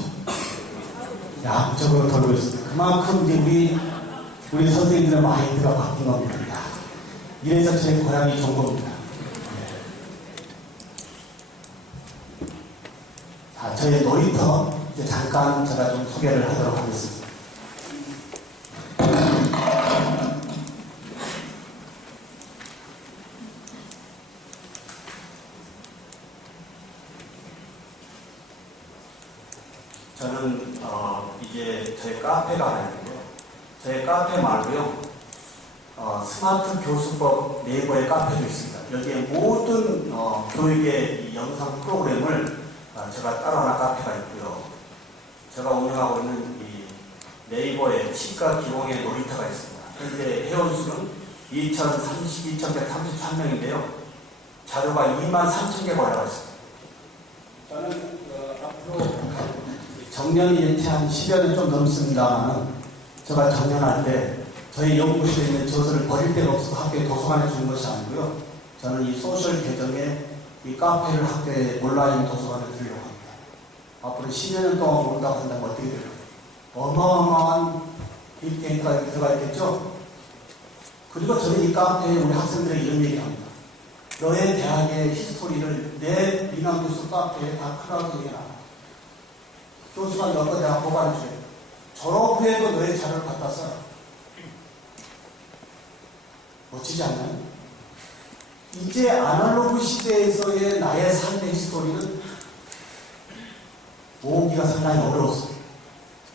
양쪽으로 돌고 있습니다. 그만큼 이제 우리 선생님들의 마인드가 바뀐 겁니다. 이래서 제 고향이 좋은 겁니다. 자, 저의 놀이터 이제 잠깐 제가 좀 소개를 하도록 하겠습니다. 저는 이제 저희 카페가 아니고요. 저희 카페 말고요. 스마트 교수법 네이버의 카페도 있습니다. 여기에 모든 교육의 이 영상 프로그램을 제가 따로 하나 카페가 있고요. 제가 운영하고 있는 이 네이버의 치과 기공의 놀이터가 있습니다. 현재 회원수는 2,133명인데요. 자료가 23,000개가 올라가 있습니다. 저는 앞으로 정년이 이제 한 10여 년 좀 넘습니다만 제가 정년할 때 저희 연구실에 있는 저서를 버릴 데가 없어서 학교에 도서관에 주는 것이 아니고요. 저는 이 소셜 계정에 이 카페를 학교에 온라인 도서관에 두려고 합니다. 앞으로 10여 년 동안 모른다고 한다면 어떻게 될까요? 어마어마한 빅데이터가 들어가 있겠죠? 그리고 저는 이 카페에 우리 학생들에게 이런 얘기를 합니다. 너의 대학의 히스토리를 내 민학 교수 카페에 다 크라우드 얘기해라. 교수가 너가 대학 보관해줘요. 졸업 후에도 너의 자료를 갖다 써. 멋지지 않나요? 이제 아날로그 시대에서의 나의 삶의 히스토리는 모으기가 상당히 어려웠어요.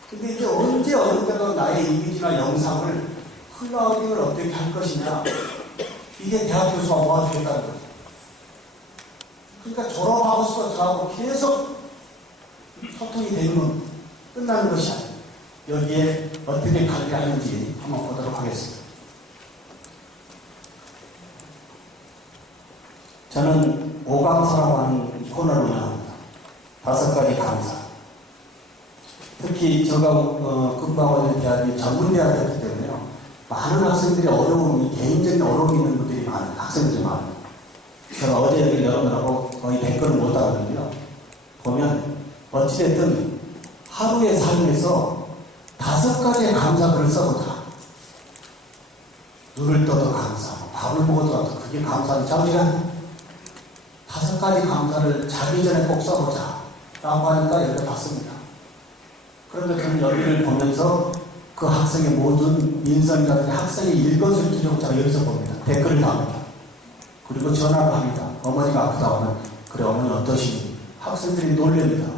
근데 이제 언제 어느 때도 나의 이미지나 영상을 클라우딩을 어떻게 할 것이냐, 이게 대학 교수가 모아주겠다는 거죠. 그러니까 졸업하고서 저하고 계속 소통이 되면 끝나는 것이 아니에요. 여기에 어떻게 관리하는지 한번 보도록 하겠습니다. 저는 5강사라고 하는 코너를 운영합니다. 5가지 강사. 특히 제가 근무하고 있는 대학이 전문대학이었기 때문에요. 많은 학생들이 개인적인 어려움이 있는 분들이 많아요. 학생들이 많아요. 제가 어제 여기 여러분하고 거의 댓글을 못 하거든요. 보면 어찌됐든 하루의 삶에서 5가지의 감사글을 써보자. 눈을 떠도 감사, 밥을 먹어도 그게 감사는 자기가 5가지 감사를 자기 전에 꼭 써보자 라고 하니까 여기다 봤습니다. 그런데 저는 여기를 보면서 그 학생의 모든 인성이라든지 학생의 일거수일투족을 제가 여기서 봅니다. 댓글을 답니다. 그리고 전화를 합니다. 어머니가 아프다고 하면 그래 어머니 어떠시니? 학생들이 놀랍니다.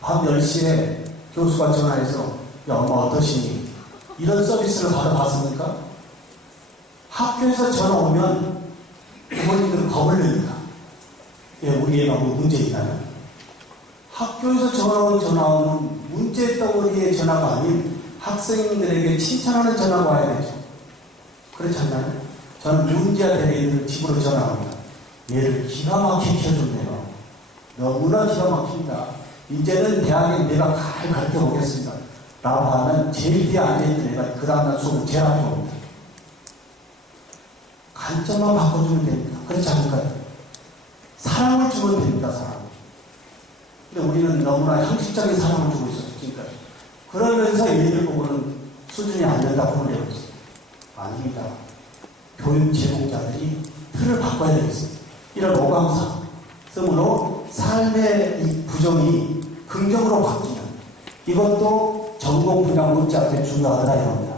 밤 10시에 교수가 전화해서 야 엄마 어떠시니? 이런 서비스를 받아봤습니까? 학교에서 전화 오면 부모님들은 겁을 냅니다. 예, 우리 애가 뭐 문제 있나요? 학교에서 전화 오면 문제 덩어리의 전화가 아닌 학생들에게 칭찬하는 전화가 와야 되죠. 그렇지 않나요? 저는 문제가 되는 집으로 전화합니다. 얘를 기가 막히게 켜줬네요. 너무나 기가 막힙니다. 이제는 대학에 내가 잘 가르쳐 보겠습니다. 라고 하면 제일 뒤에 앉아있던 애가 그 다음날 수업을 제일 앞에 옵니다. 관점만 바꿔주면 됩니다. 그렇지 않을까요? 사랑을 주면 됩니다. 사랑. 근데 우리는 너무나 형식적인 사랑을 주고 있었어요. 지금까지. 그러면서 얘들 보고는 수준이 안 된다고 보내고 있어요. 아닙니다. 교육 제공자들이 틀을 바꿔야 되겠습니다. 이런 오감사 쓰므로 삶의 이 부정이 긍정으로 바뀌는 이것도 전공 분야 못지않게 중요하다 이겁니다.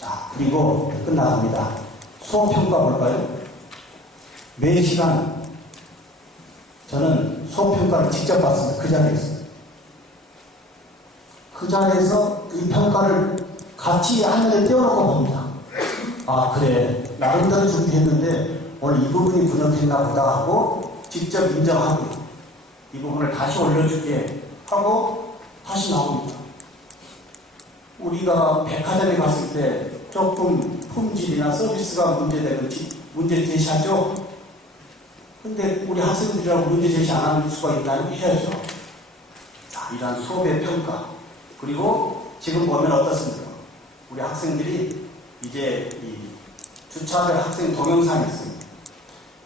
자, 그리고 끝나갑니다. 수업평가 볼까요? 매 시간 저는 수업평가를 직접 봤습니다. 그 자리에서. 그 자리에서 이 평가를 같이 하늘에 띄워놓고 봅니다. 아 그래 나름대로 준비했는데 오늘 이 부분이 부족했나 보다 하고 직접 인정하고 이 부분을 다시 올려줄게 하고 다시 나옵니다. 우리가 백화점에 갔을 때 조금 품질이나 서비스가 문제되는 문제 제시하죠. 근데 우리 학생들이라고 문제 제시 안 할 수가 있나요? 해야죠. 자, 이러한 수업의 평가 그리고 지금 보면 어떻습니까? 우리 학생들이 이제 이 주차할 학생 동영상이 있습니다.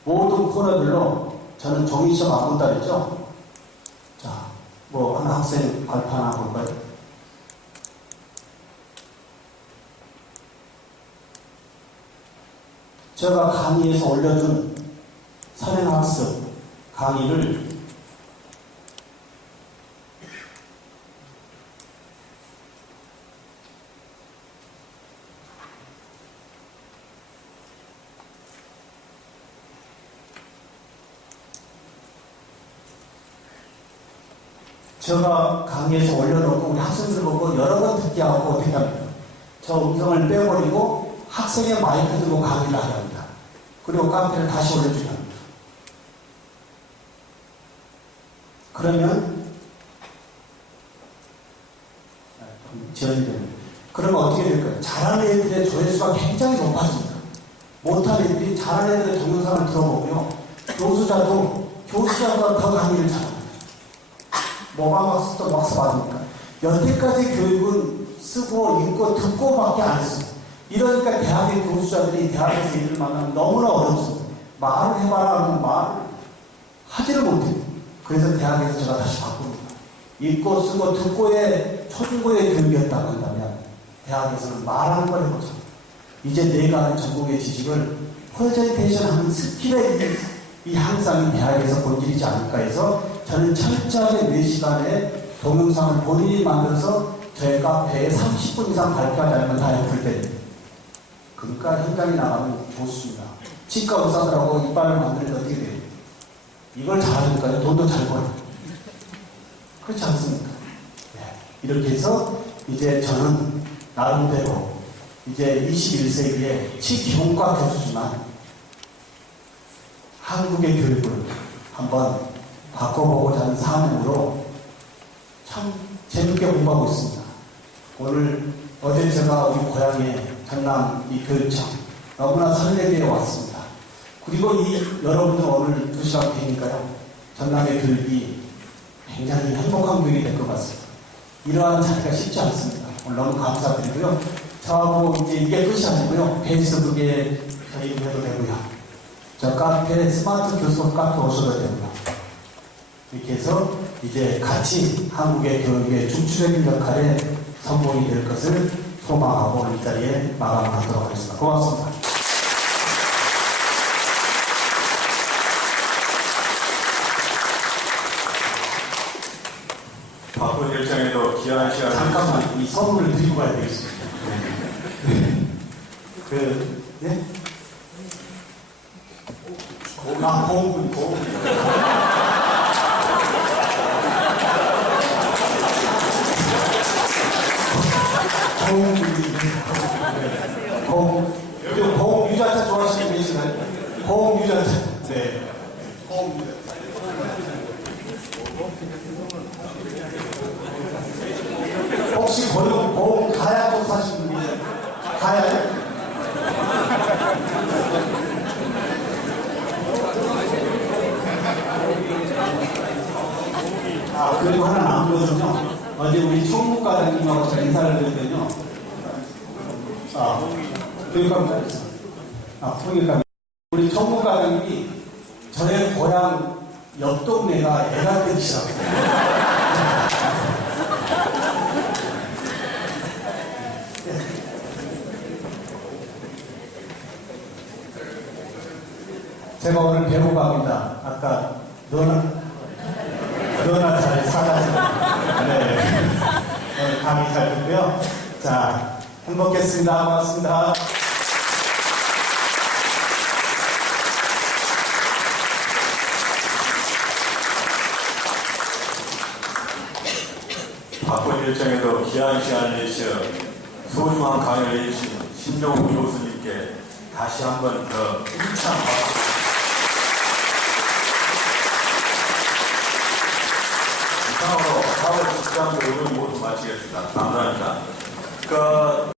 모든 코너별로 저는 종이 시험 안 본다 그랬죠? 자, 뭐 하나 학생 발표 하나 볼까요? 제가 강의에서 올려준 선행학습 강의를 제가 강의에서 올려놓고 우리 학생들 보고 여러 번 듣게 하고 어떻게 합니다. 저 음성을 빼버리고 학생의 마이크 들고 강의를 하게 합니다. 그리고 카페를 다시 올려주게 합니다. 그러면 지연이 됩니다. 그러면 어떻게 될까요? 잘하는 애들의 조회수가 굉장히 높아집니다. 못하는 애들이 잘하는 애들의 동영상을 들어보고요. 교수자보다 더 강의를 잘합니다. 모방학습도 막스 받으니까. 여태까지 교육은 쓰고 읽고 듣고밖에 안 했어요. 이러니까 대학의 교수자들이 대학에서 일을 만나면 너무나 어렵습니다. 말을 해봐라 하면 말을 하지를 못해요. 그래서 대학에서 제가 다시 바꿉니다. 읽고 쓰고 듣고의 초중고의 교육이었다고 한다면 대학에서는 말하는 걸 해보자. 이제 내가 하는 전공의 지식을 프레젠테이션 하는 스킬의 이 향상이 대학에서 본질이지 않을까 해서 저는 철저하게 매 시간에 동영상을 본인이 만들어서 저희 카페에 30분 이상 발표하지 않으면 다 애플 때립니다. 그러니까 현장에 나가면 좋습니다. 치과 의사들하고 이빨을 만드는데 어떻게 돼요? 이걸 잘하니까요. 돈도 잘 벌어요. 그렇지 않습니까? 네. 이렇게 해서 이제 저는 나름대로 이제 21세기의 치기용과 교수지만 한국의 교육을 한번 바꿔보고자 하는 사명으로 참 재밌게 공부하고 있습니다. 어제 제가 우리 고향에 전남 이 교육청 너무나 설레게 왔습니다. 그리고 여러분들 오늘 2시간 되니까요. 전남의 교육이 굉장히 행복한 교육이 될 것 같습니다. 이러한 자리가 쉽지 않습니다. 오늘 너무 감사드리고요. 저하고 이제 이게 끝이 아니고요. 페이스북에 저희 해도 되고요. 저 카페 스마트 교수 카페 오셔도 되고요. 이렇게 해서 이제 같이 한국의 교육의 중추적인 역할에 성공이 될 것을 소망하고 오늘 이 자리에 마감하도록 하겠습니다. 고맙습니다. 바쁜 일정에도 귀한 시간을 잠깐만 이 선물을 드리고 가야 되겠습니다. 네? 보험금. 보험 유자차 좋아하시는 분 계시나요? 보험 유자차. 네. 보험 유자차. 혹시 보험 가야 또 사시는 분 계세요? 가야요? 그리고 하나 남은 것은요. 어제 우리 총무과장님하고 제가 인사를 드렸더니요. 교육감. 우리 총무과장님이 저의 고향 옆 동네가 애가 되시라고. 제가 오늘 배우고 갑니다. 아까 너나 잘 사가지고. 네. 오늘 강의 잘 듣고요. 자, 행복했습니다. 고맙습니다. 바쁜 일정에도 귀한 시간을 내시어 소중한 강의를 해주신 신종우 교수님께 다시 한번 더 힘찬 박수. 이상으로 4월 13일 모두 마치겠습니다. 감사합니다.